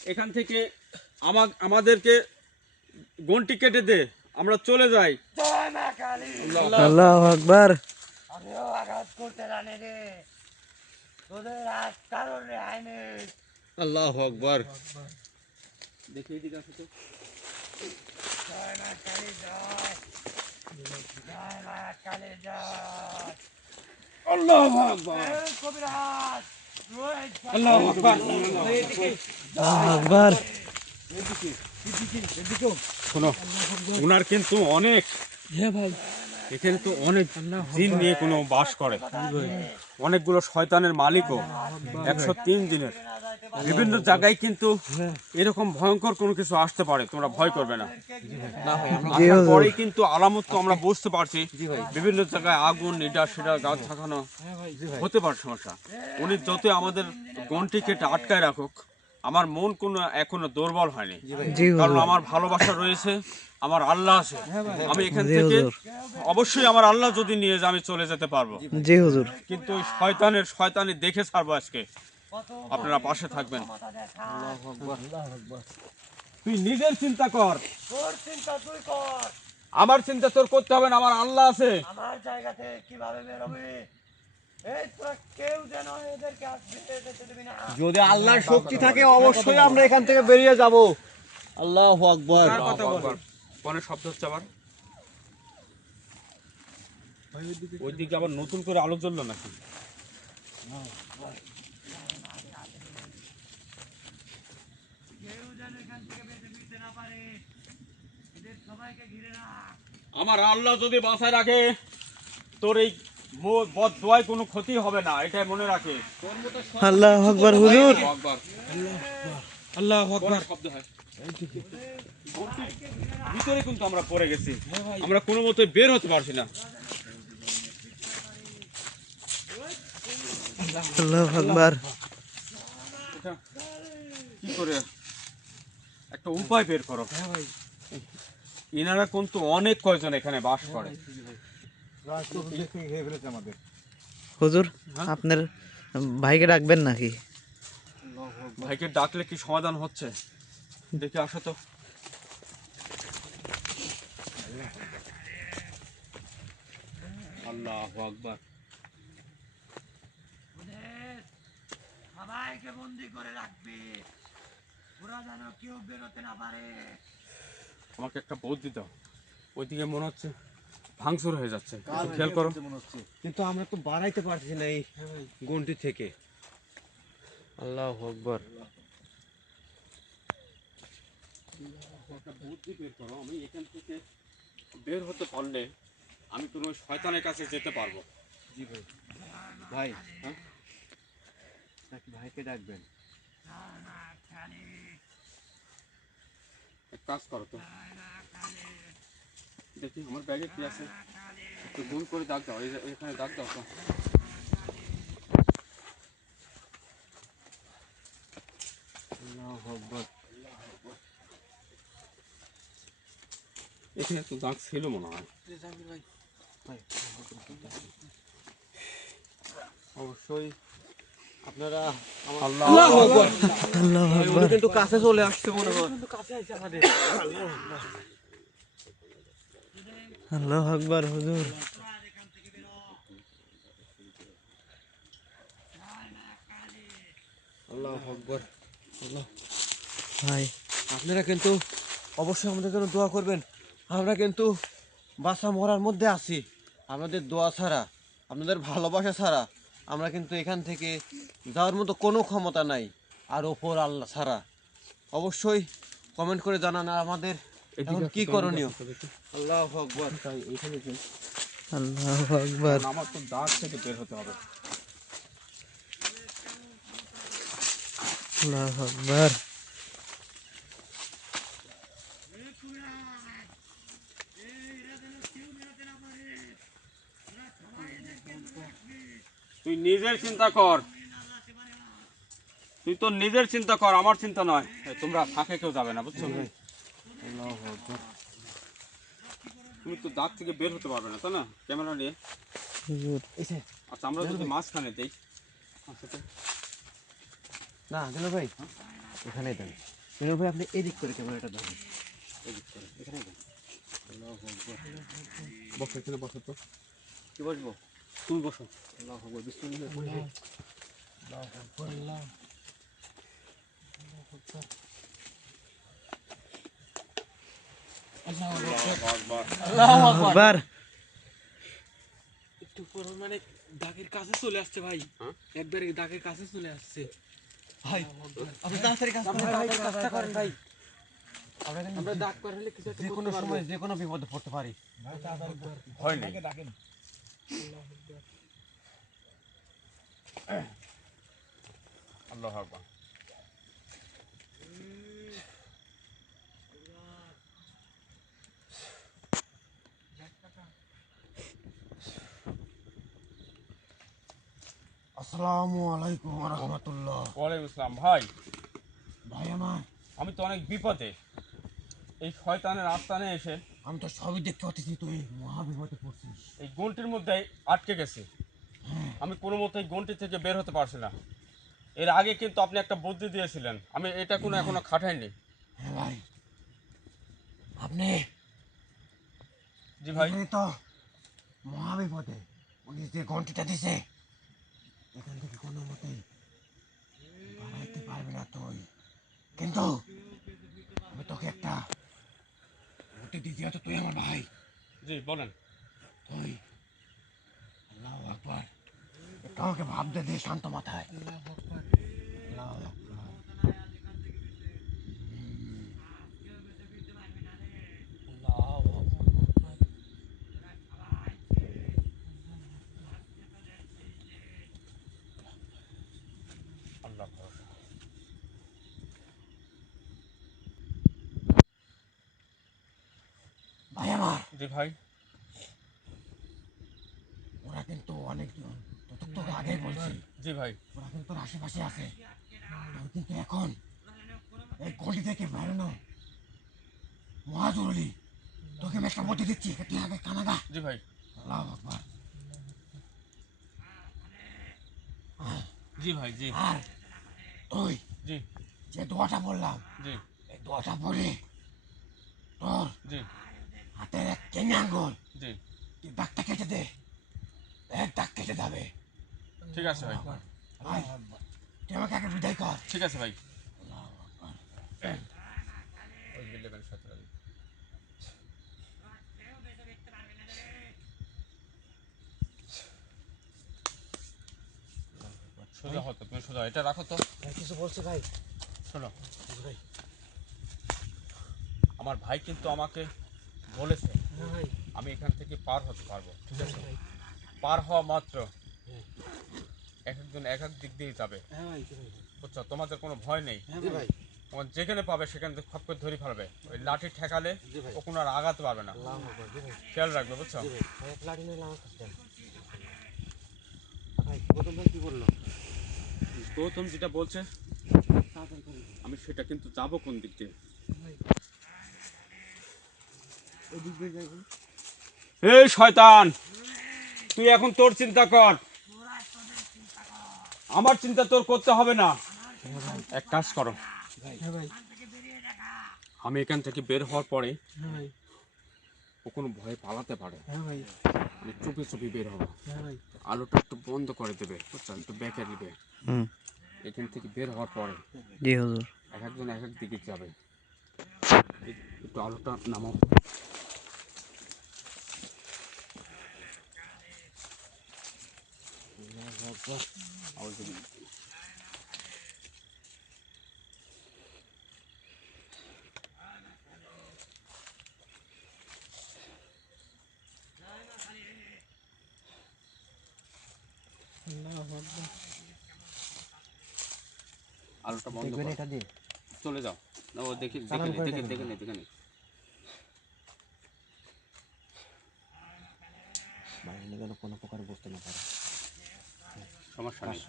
এখান থেকে আমাদেরকে গন্টি কেটে দে, আমরা চলে যাই। জয় মা কালী, আল্লাহু আকবার। আমিও আঘাত করতে জানি রে, তোদের আজ কারোর রেহাই নেই। আল্লাহু আকবার। দেখি এদিকে আসো তো। জয় মা কালী জয়, জয় মা কালী জয়। আল্লাহু আকবার, এ কবিরাজ, ওই জয় আল্লাহু আকবার। আল্লাহু আকবার। শোনো, ওনার কিন্তু অনেক, এখানে তো অনেক জিন নিয়ে কোনো বাস করে, অনেকগুলো শয়তানের মালিকও, 103 দিনের বিভিন্ন জায়গায় কিন্তু এরকম ভয়ঙ্কর কোনো কিছু আসতে পারে, তোমরা ভয় করবে না। আসার পরেই কিন্তু আলামত তো আমরা বুঝতে পারছি, বিভিন্ন জায়গায় আগুন এটা সেটা গাছ থাকানো হতে পারে সমস্যা। উনি যত আমাদের গন্টি কেটে আটকায় রাখুক, আমার মন কোনো এখনো দুর্বল হয়নি, জি কারণ হুজুর। আমার ভালোবাসা রয়েছে, আমার আল্লাহ আছে। আমি এখান জি থেকে হুজুর। অবশ্যই আমার আল্লাহ যদি নিয়ে যায় আমি চলে যেতে পারবো, জি হুজুর। কিন্তু ওই শয়তানি দেখে ছাড়বো আজকে। আপনারা পাশে থাকবেন। ক্ষমতা দেখা। তুই নিজের চিন্তা কর, তোর চিন্তা তুই কর, আমার চিন্তা তোর করতে হবে না, আমার আল্লাহ আছে। আমার জায়গা থেকে কিভাবে বেরোবি? এই তোরা কেউ যেন এদেরকে আজ বেঁচে যেতে দিবি না। যদি আল্লাহর শক্তি থাকে অবশ্যই আমরা এখান থেকে বেরিয়ে যাব। আল্লাহু আকবার। কোনে শব্দ হচ্ছে আবার? ওইদিকে আবার নতুন করে আলো জ্বললো নাকি? কেউ যেন এখান থেকে বেঁচে ফিরতে না পারে, এদের সবাইকে ঘিরে রাখ। আমার আল্লাহ যদি বাঁচায় রাখে, তোর এই বদ দোয়ায় কোনো ক্ষতি হবে না, এটাই মনে রাখে। আল্লাহু আকবার হুজুর। আল্লাহু আকবার শব্দ হয়। ভিতরে কিন্তু আমরা পড়ে গেছি, আমরা কোনো মতে বের হতে পারছি না। আল্লাহু আকবার। এটা কি করে একটা উপায় বের করো। এনারা কিন্তু অনেক কয়জন এখানে বাস করে। হুজুর, আপনার ভাইকে ডাকবেন নাকি? ভাইকে ডাকলে কি সমাধান হচ্ছে? দেখে আসো তো। আল্লাহু আকবার। ওদের সবাইকে বন্দি করে রাখবি, ওরা যেন কেউ বেরোতে না পারে। আমাকে একটা বুদ্ধি দাও, ওইদিকে মনে হচ্ছে ভাঙচুর হয়ে যাচ্ছে, একটু খেয়াল করো। কিন্তু আমরা তো বাড়াইতে পারছি না এই গন্টি থেকে। আল্লাহু আকবার। একটা বুদ্ধি বের করো, আমি এখান থেকে বের হতে পারলে আমি কোনো শয়তানের কাছে যেতে পারবো। জি ভাই। ভাই, হ্যাঁ? নাকি ভাইকে ডাকবেন? এক কাজ করো তো, দেখি আমার ব্যাগে কি আছে, একটু গুণ করে দাগ দাও, এখানে দাগ দাও তো। আল্লাহু আকবার। এখানে তো দাগ ছিল মনে হয়। অবশ্যই আপনারা আল্লাহু আকবার। উনি কিন্তু কাছে চলে আসছে মনে হয়। আল্লাহু আকবার হুজুর। আল্লাহু আকবার। আল্লাহ। ভাই আপনারা কিন্তু অবশ্যই আমাদের জন্য দোয়া করবেন। আমরা কিন্তু বাঁচা মরার মধ্যে আছি। আমাদের দোয়া ছাড়া, আপনাদের ভালোবাসা ছাড়া আমরা কিন্তু এখান থেকে যাওয়ার মতো কোনো ক্ষমতা নাই, আর ওপর আল্লাহ ছাড়া। অবশ্যই কমেন্ট করে জানান আর আমাদের এখন কি করণীয়। আল্লাহু আকবার। আল্লাহু আকবার। আমার তো দাগ থেকে বের হতে হবে। আল্লাহু আকবার। তুই নিজের চিন্তা কর, তুই তো নিজের চিন্তা কর, আমার চিন্তা নয়। তোমরা ফাঁকে কেউ যাবে না, বুঝছো? তুমি তো দাগ থেকে বের হতে পারবে না, তাই না? ক্যামেরা নিয়ে। হুজুর আচ্ছা, আমরা যদি মাঝখানে দেই। না দিলো ভাই, এখানেই দেন। দিলো ভাই আপনি এদিক করে ক্যামেরাটা ধরেন। এখানে দেন। বসো, এখানে বসো তো। কি বসবো? তুমি বসো। আল্লাহু আকবার। বিসমিল্লাহ। আল্লাহু আকবার। আল্লাহ। আল্লাহু আকবার। একটু পর মানে দাগের কাছে চলে আসছে ভাই। একবারে দাগের কাছে চলে আসছে ভাই আপনি তাড়াতাড়ি কাজ করেন। ভাই, কাজটা করেন ভাই। আমরা কিন্তু আমরা দাগ পার হলে কিছু একটা যে কোনো সময় যে কোনো বিপদে পড়তে পারি। ভয় নেই। আল্লাহু আকবার। আসসালামু আলাইকুম ওয়া রাহমাতুল্লাহ। ওয়ালাইকুম আসসালাম। ভাই, ভাই আমার, আমি তো অনেক বিপদে। এই শয়তানের আস্তানে এসে আমি তো সবই দেখতে পাচ্ছি, তুই মহা বিপদে পড়ছিস। এই গন্টির মধ্যে আটকে গেছি। আমি কোনো মতেই গন্টি থেকে বের হতে পারছি না। এর আগে কিন্তু আপনি একটা বুদ্ধি দিয়েছিলেন, আমি এটা কোনো এখনো খাটাইনি। হ্যাঁ ভাই, আপনি জি ভাই। এখানে তো মহা বিপদে। উনি যে ঘন্টিটা দিছে, এখান থেকে কোনো মতেই বাড়াইতে পারবে না তুই। কিন্তু আমি তোকে একটা বুদ্ধি দিতে, তো তুই আমার ভাই। জি বলেন। তুই আল্লাহু আকবার, একটু আমাকে ভাবতে দে শান্ত মাথায়। আল্লাহু আকবার। আল্লাহ ভরসা। ভাই আমার, জি ভাই। ওরা কিন্তু অনেকজন, তোকে আগেই বলছি, জি ভাই। ওরা কিন্তু তোর আশেপাশে আছে। তোর কিন্তু এখন এই গলি থেকে বেরোনো মহা জরুরি। তোকে আমি একটা বুদ্ধি দিচ্ছি, তুই আগে কানাগা। জি ভাই। আল্লাহু আকবার। জি ভাই। জি আর তুই জি যে দোয়াটা বললাম, জি এই দোয়াটা পড়ে তোর জি হাতের এক তিন আঙ্গুল জি। তুই দাগটা কেটে দে, এক দাগ কেটে যাবে। ঠিক আছে ভাই। ভাই তুই আমাকে আগে বিদায় কর। ঠিক আছে ভাই। সোজা হতো, তুমি সোজা এটা রাখো তো। কিছু বলছে ভাই? শোনো আমার ভাই কিন্তু আমাকে বলেছে আমি এখান থেকে পার হতে পারবো, ঠিক আছে? পার হওয়া মাত্র এক একজন এক এক দিক দিয়ে যাবে, বুঝছো? তোমাদের কোনো ভয় নেই। তোমার যেখানে পাবে সেখান থেকে খপ করে ধরে ফেলবে। ওই লাঠি ঠেকালে ও কোনো আর আগাতে পারবে না, খেয়াল রাখবে, বুঝছো? কি বললো? গৌতম যেটা বলছে আমি সেটা কিন্তু যাবো কোন দিক দিয়ে। এই শয়তান, তুই এখন তোর চিন্তা কর, আমার চিন্তা তোর করতে হবে না। এক কাজ করো, আমি এখান থেকে বের হওয়ার পরে ও কোনো ভয়ে পালাতে পারে, আমি চুপি চুপি বের হবো। আলোটা একটু বন্ধ করে দেবে, বুঝছো, একটু ব্যাকে দিবে। হুম। এখান থেকে বের হওয়ার পরে জি হুজুর। এক একজন এক এক দিকে যাবে। একটু আলোটা নামাও। আলোটা বন্ধ দেখবেন করো। এটা দিয়ে চলে যাও। না, ও দেখে চালান করে দেখে দেখেন। দেখে নে। বাইরে গেলে কোনো প্রকার বুঝতে না পারে, সমস্যা নেই।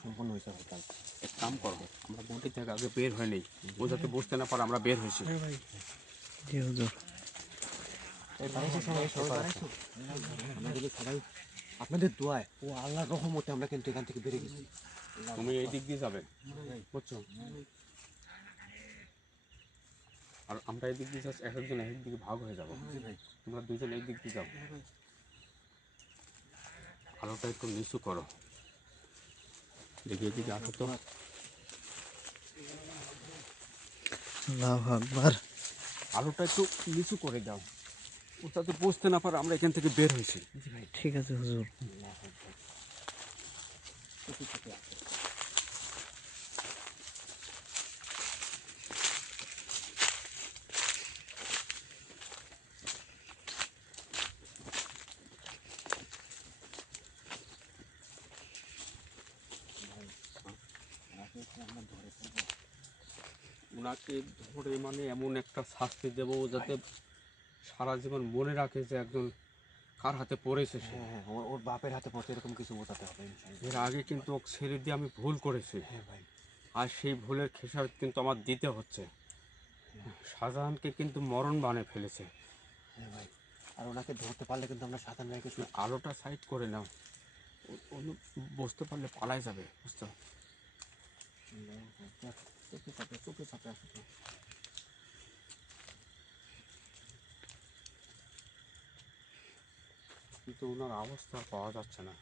সম্পূর্ণ হয়েছে কাজ। এক কাম করো, আমরা বন্টি থেকে আগে বের হয়ে নেই, ও যাতে বুঝতে না পারে আমরা বের হয়েছি। জি হুজুর। আমরা কিন্তু সবাই আপনাদের দোয়ায় ও আল্লাহর রহমতে আমরা কিন্তু এখান থেকে বেরিয়ে গেছি। তুমি এই দিক দিয়ে যাবে, বুঝছো, আর আমরা এই দিক দিয়ে যাচ্ছি, এক একজন এক এক দিকে ভাগ হয়ে যাবো। তোমরা দুজন এই দিক দিয়ে যাও। আলোটা একটু নিচু করো, দেখি এদিকে আসো তো। আল্লাহু আকবার। আলোটা একটু নিচু করে দাও, ও যাতে বুঝতে না পারে আমরা এখান থেকে বের হয়েছি। ঠিক আছে হুজুর। ওনাকে ধরে মানে এমন একটা শাস্তি দেবো যাতে সারা জীবন মনে রাখে যে একজন কার হাতে পড়েছে সে। হ্যাঁ, ওর বাপের হাতে পড়ছে এরকম কিছু বোঝাতে হবে ইনশাআল্লাহ। এর আগে কিন্তু ওকে ছেড়ে দিয়ে আমি ভুল করেছি, হ্যাঁ ভাই, আর সেই ভুলের খেসারত কিন্তু আমার দিতে হচ্ছে। শাহজাহানকে কিন্তু মরণ বানিয়ে ফেলেছে। হ্যাঁ ভাই, আর ওনাকে ধরতে পারলে কিন্তু আমরা সাধারণ ভাইকে তুমি আলোটা সাইড করে নাও, ও বুঝতে পারলে পালাই যাবে, বুঝছো। চোখে চাপে আসে তো। কিন্তু ওনার অবস্থা আর পাওয়া যাচ্ছে না।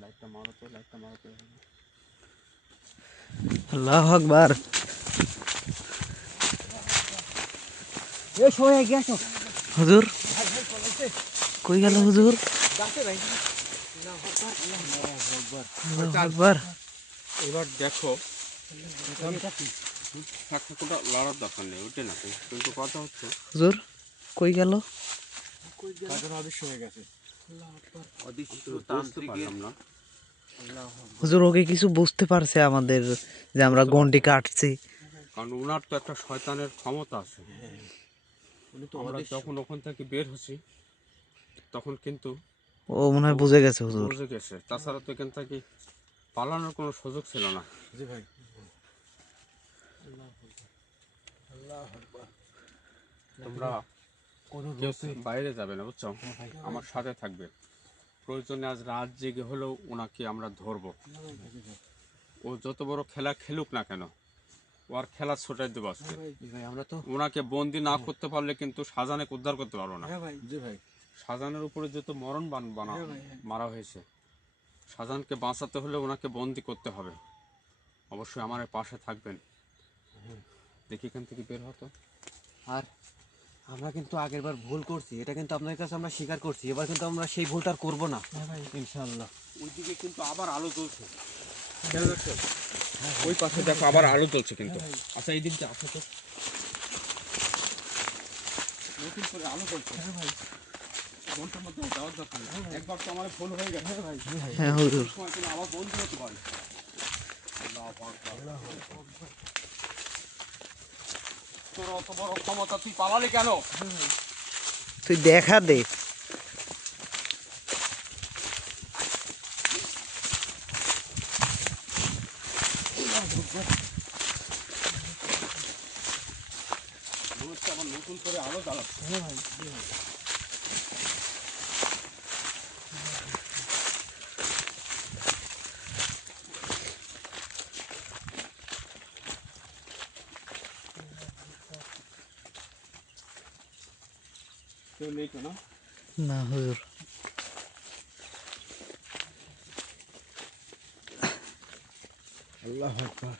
লাইটটা মারো তো, লাইটটা মারো তো। আল্লাহু আকবার। এ সবাই এগিয়ে আসো। হুজুর কই গেল হুজুর? আল্লাহু আকবার। এবার দেখো, ঠাকুরটা লড়ার দরকার নেই, ওইটা না, কিন্তু কথা হচ্ছে হুজুর কই গেল? অদৃশ্য হয়ে গেছে। অদৃশ্য তান্ত্রিকের না। হুজুর ওকে কিছু বুঝতে পারছে আমাদের যে আমরা গন্ডি কাটছি? কারণ ওনার তো একটা শয়তানের ক্ষমতা আছে। উনি তো আমরা যখন ওখান থেকে বের হচ্ছি তখন কিন্তু ও মনে হয় বুঝে গেছে হুজুর। বুঝে গেছে। তাছাড়া তো এখান থেকে পালানোর কোনো সুযোগ ছিল না। জি ভাই। তোমরা কেউ বাইরে যাবে না, বুঝছো, আমার সাথে থাকবে। প্রয়োজনে আজ রাত জেগে হলেও ওনাকে আমরা ধরবো। ও যত বড় খেলা খেলুক না কেন, ও আর খেলা ছোটাই দেবো আজকে। ভাই আমরা তো ওনাকে বন্দি না করতে পারলে কিন্তু শাহজাহানকে উদ্ধার করতে পারবো না। জি ভাই। শাহজাহানের উপরে যত মরণ মারা হয়েছে, শাহজাহানকে বাঁচাতে হলে ওনাকে বন্দি করতে হবে। অবশ্যই আমার পাশে থাকবেন। দেখি এখান থেকে বের হতো। আর আমরা কিন্তু আগেরবার ভুল করছি, এটা কিন্তু আপনার কাছে আমরা স্বীকার করছি। এবার কিন্তু আমরা সেই ভুলটা আর করবো না ইনশাআল্লাহ। ওইদিকে কিন্তু আবার আলো জ্বলছে, খেয়াল রাখছো? ওই পাশে দেখো আবার আলো জ্বলছে কিন্তু। আচ্ছা এই দিকটা আসো তো, নতুন করে আলো জ্বলছে। ঘন্টার মধ্যে যাওয়ার দরকার নেই। একবার তো আমার ভুল হয়ে গেছে ভাই। হ্যাঁ হুজুর। সময় কিন্তু আবার বন্ধ হতে পারে। আল্লাহু আকবার। তোর অত বড় ক্ষমতা, তুই পালালি কেন? তুই দেখা দে। কেউ নেই তো না? না হুজুর। আল্লাহু আকবার।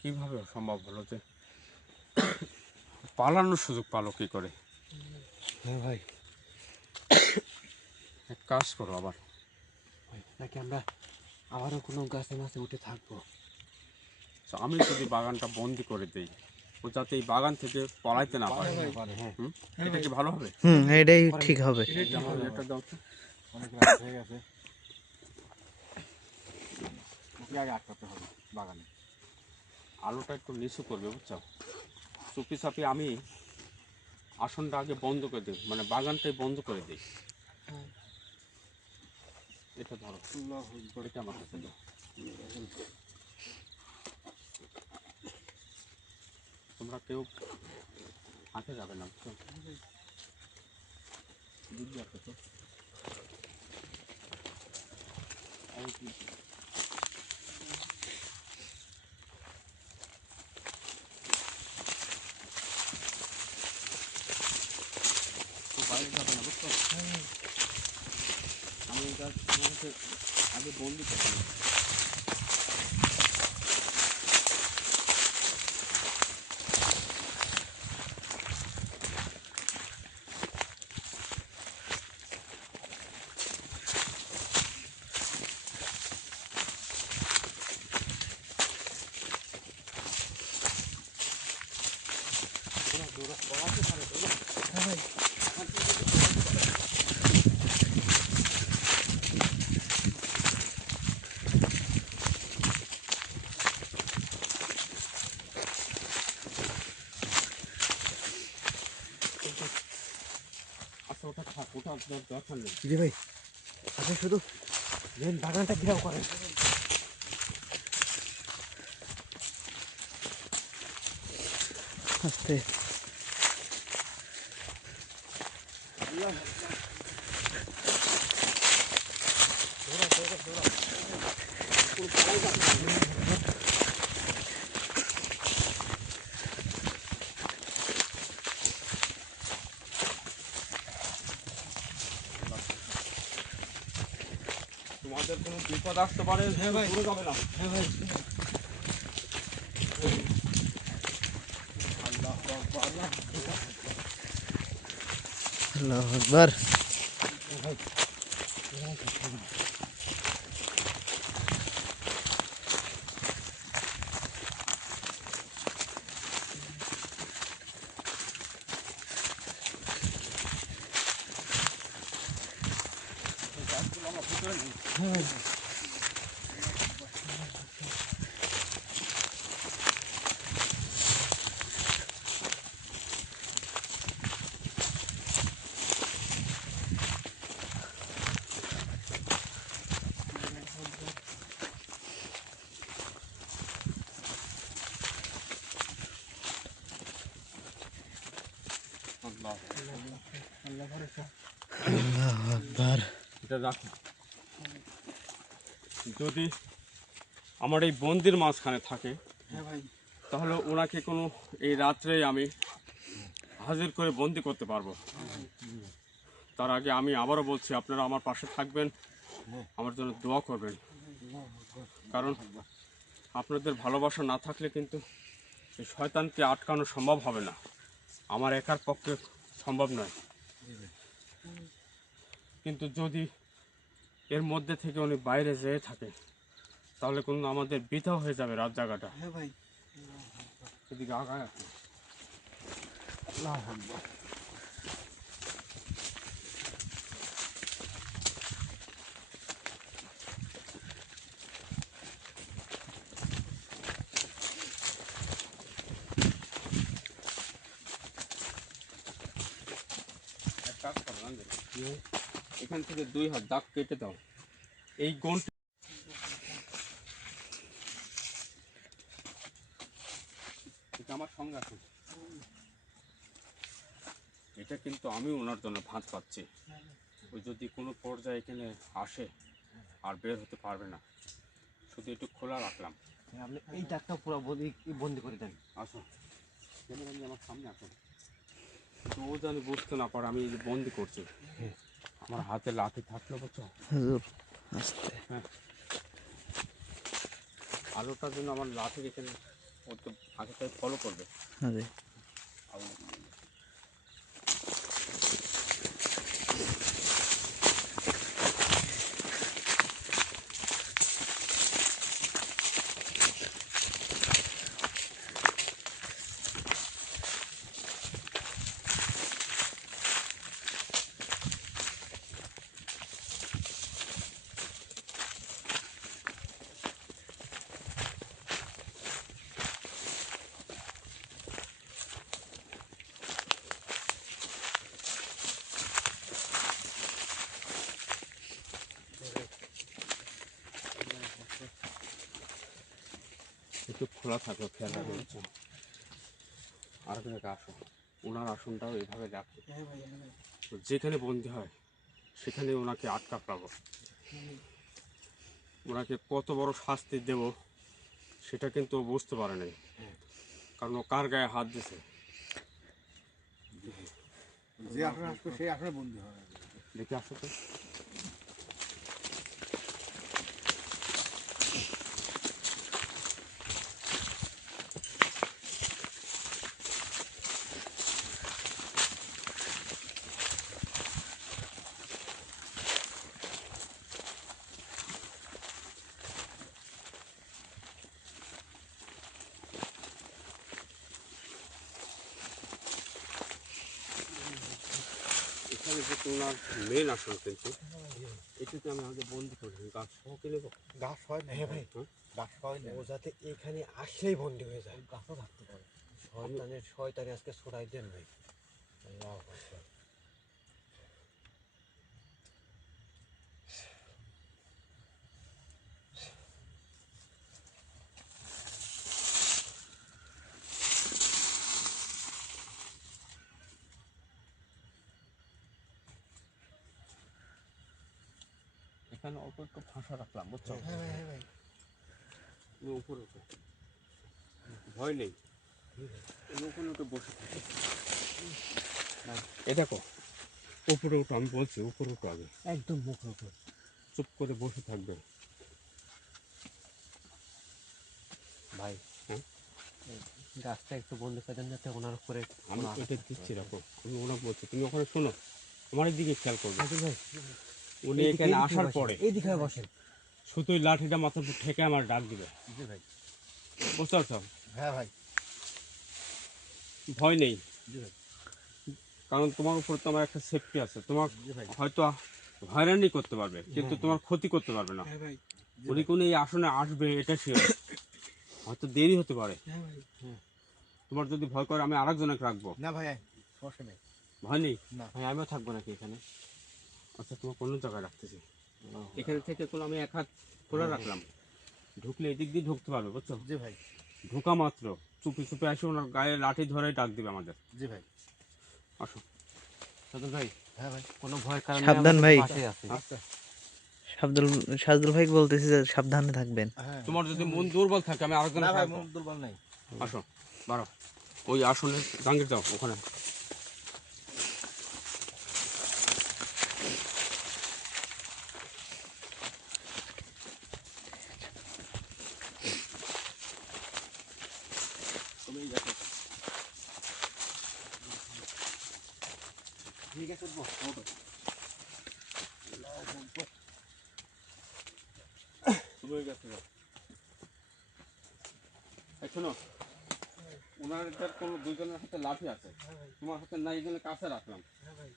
কিভাবে সম্ভব হলো যে পালানোর সুযোগ পালো কি করে? হ্যাঁ ভাই, এক কাজ করো আবার, নাকি আমরা আবারও কোনো গাছে মাছে উঠে থাকবো? তো আমি যদি বাগানটা বন্দি করে দেই, ও যাতে এই বাগান থেকে পলাইতে না পারে, হ্যাঁ, হুম? এটা কি ভালো হবে? এটাই ঠিক হবে। আমার এটা দাও তো। অনেক রাত হয়ে গেছে। ওকে আগে আটকাতে হবে বাগানে। আলোটা একটু নিচু করবে, বুঝছো? চুপি চাপি আমি আসনটা আগে বন্ধ করে দিই, মানে বাগানটাই বন্ধ করে দিই। এটা ধরো, এটা আমার কাছে দাও। তোমরা কেউ হাঁটে যাবে না, বুঝছো? বুঝতে পারছো তো? তো বাইরে যাবে না, বুঝছো? আমি এটা তোমাকে আগে বন্দি করে দিই। আচ্ছা, ওটা থাক, ওটা দরকার নেই। জি ভাই, আপনি শুধু মেন বাগানটা ঘেরাও করেন। আস্তে। তোমাদের কোনো বিপদ আসতে পারে, হ্যাঁ ভাই, পুরো যাবে না। হ্যাঁ ভাই, আল্লাহু আকবার। আল্লাহ, আল্লাহু আকবার। এটা রাখো। যদি আমার এই বন্দির মাঝখানে থাকে, তাহলে ওনাকে কোনো এই রাত্রেই আমি হাজির করে বন্দি করতে পারবো। তার আগে আমি আবারও বলছি, আপনারা আমার পাশে থাকবেন, আমার জন্য দোয়া করবেন। কারণ আপনাদের ভালোবাসা না থাকলে কিন্তু এই শয়তানকে আটকানো সম্ভব হবে না, আমার একার পক্ষে সম্ভব নয়। কিন্তু যদি এর মধ্যে থেকে উনি বাইরে যেয়ে থাকে, তাহলে কিন্তু আমাদের বৃথা হয়ে যাবে রাত জায়গাটা। হ্যাঁ ভাই, এদিকে আগায় আসুন। এক কাজ করো, এই এখান থেকে 2 হাত দাগ কেটে দাও। এই গন্টি এটা আমার সঙ্গে আছে। এটা কিন্তু আমি ওনার জন্য ভাত পাচ্ছি। ওই যদি কোনো পর্যায়ে এখানে আসে আর বের হতে পারবে না, শুধু একটু খোলা রাখলাম। আপনি এই দাগটা পুরো বন্দি করে দেন। আসো, ক্যামেরা নিয়ে আমার সামনে আসো। তো ও যেন বুঝতে না পারে আমি এই যে বন্দি করছি। আমার হাতে লাঠি থাকলো, বুঝছো? হুজুর আস্তে। হ্যাঁ, আলোটার জন্য আমার লাঠির এখানে ও তো আগে থেকে ফলো করবে। জি। আর একটু খোলা থাকলো, খেয়াল রাখবে, বুঝছো? আর এক জায়গায় আসো, ওনার আসনটাও এইভাবে রাখো। তো যেখানে বন্দি হয় সেখানে ওনাকে আটকা পাবো। ওনাকে কত বড় শাস্তি দেব সেটা কিন্তু ও বুঝতে পারে নাই, কারণ ও কার গায়ে হাত দিছে। যে আসলে আসবে সেই আসলে বন্দি হবে। দেখে আসো তো। এখানে যে ওনার মেন আসন, কিন্তু এটাতে আমি আগে বন্দি করি, গাছ সহ কিনে নেবো। গাছ হয় না ভাই, হ্যাঁ? গাছ হয় না। ও যাতে এখানে আসলেই বন্দি হয়ে যায়, গাছও থাকতে পারে। শয়তানি আজকে ছড়াই দেন ভাই। আল্লাহু আকবার। এখানে অল্প একটু ফাঁসা রাখলাম, বুঝছো? হ্যাঁ ভাই। তুমি উপরে উঠো, ভয় নেই। তুমি ওখানে উঠে বসে থাকো। এ দেখো, উপরে উঠো, আমি বলছি উপরে উঠো আগে। একদম মুখের উপর। চুপ করে বসে থাকবে। ভাই হ্যাঁ, গাছটা একটু বন্দি করে দেন যাতে ওনার উপরে আমি কোনো আঘাত এটা না দিচ্ছি, পড়ে। রাখো। আমি ওনাকে বলছি, তুমি ওখানে শোনো, আমার দিকে খেয়াল করবে। নাজির ভাই উনি এইদিকে- এখানে এইদিকে আসার বসেন, পরে এইদিকে বসেন। শুধু ওই লাঠিটা মাথার উপর ঠেকে আমার ডাক দিবে, জি ভাই। বুঝতে পারছো? হ্যাঁ ভাই। ভয় নেই, জি ভাই। কারণ তোমার উপর তো আমার একটা সেফটি আছে। তোমার জি ভাই। হয়তো হয়রানি করতে পারবে, কিন্তু হ্যাঁ, তোমার ক্ষতি করতে পারবে না। হ্যাঁ ভাই। উনি কোন এই আসনে আসবে এটা শিওর, হয়তো দেরি হতে পারে। হ্যাঁ ভাই। তোমার যদি ভয় করে আমি আরেকজনকে রাখবো, না ভাই, সমস্যা নেই। ভয় নেই। ভাই আমিও থাকবো নাকি এখানে? আচ্ছা, তোমার কোনো জায়গায় রাখতেছি। এখানে থেকে কোনো আমি এক হাত খোলা রাখলাম, ঢুকলে এদিক দিয়ে ঢুকতে পারবে, বুঝছো? জি ভাই। ঢোকা মাত্র চুপি চুপি আসে ওনার গায়ে লাঠি ধরে ডাক দিবে আমাদের। জি ভাই। আসো। সাদুল ভাই হ্যাঁ ভাই। কোনো ভয় কারণে সাবধান ভাই। পাশে আছে। আচ্ছা। সাজদুল ভাই বলতেছি যে সাবধানে থাকবেন। হ্যাঁ। তোমার যদি মন দুর্বল থাকে আমি না আরেকজনকে ভাই, রাখবো। মন দুর্বল নাই। আসো, বাড়ো। ওই আসনে জাঙ্গির যাও ওখানে। তুমি দেখো, ঠিক আছে বস। তুমি ওই গেছো। শোনো, ওনাদের কোনো দুজনের হাতে লাঠি আছে, তোমার হাতে নাই, এই জন্য কাছে রাখলাম। হ্যাঁ ভাই।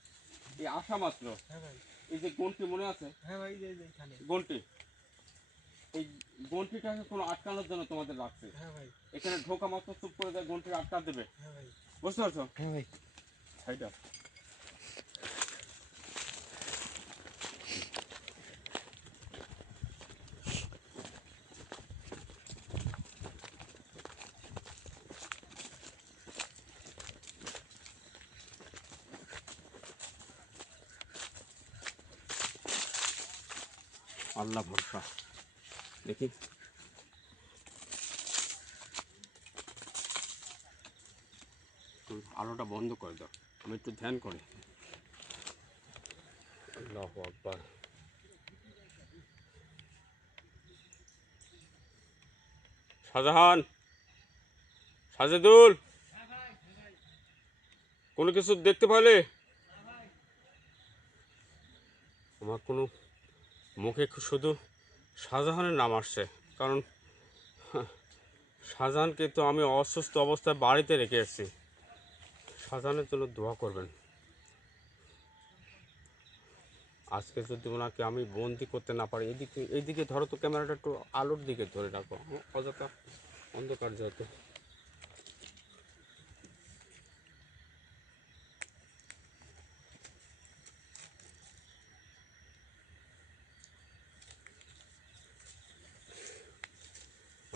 এই আসা মাত্র হ্যাঁ ভাই। এই যে গন্টি মনে আছে, হ্যাঁ ভাই, এই যে এখানে। গন্টি, এই গন্টিটাকে কোনো আটকানোর জন্য তোমাদের রাখছে। হ্যাঁ ভাই। এখানে ঢোকা মাত্র চুপ করে দেয়, গন্টি আটকা দেবে, হ্যাঁ ভাই। বুঝতে পারছো? হ্যাঁ ভাই। সেইটা আল্লাহ ভরসা। দেখি আলোটা বন্ধ করে দাও, আমি একটু ধ্যান করি। আল্লাহু আকবার। শাহজাহান, সাজেদুল, কোনো কিছু দেখতে পেলে? আমার কোনো মুখে শুধু শাহজাহানের নাম আসছে, কারণ শাহজাহানকে তো আমি অসুস্থ অবস্থায় বাড়িতে রেখে এসেছি। শাহজাহানের জন্য দোয়া করবেন। আজকে যদি ওনাকে আমি বন্দি করতে না পারি, এইদিকে ধরো তো, ক্যামেরাটা একটু আলোর দিকে ধরে রাখো, অযথা অন্ধকার যেহেতু।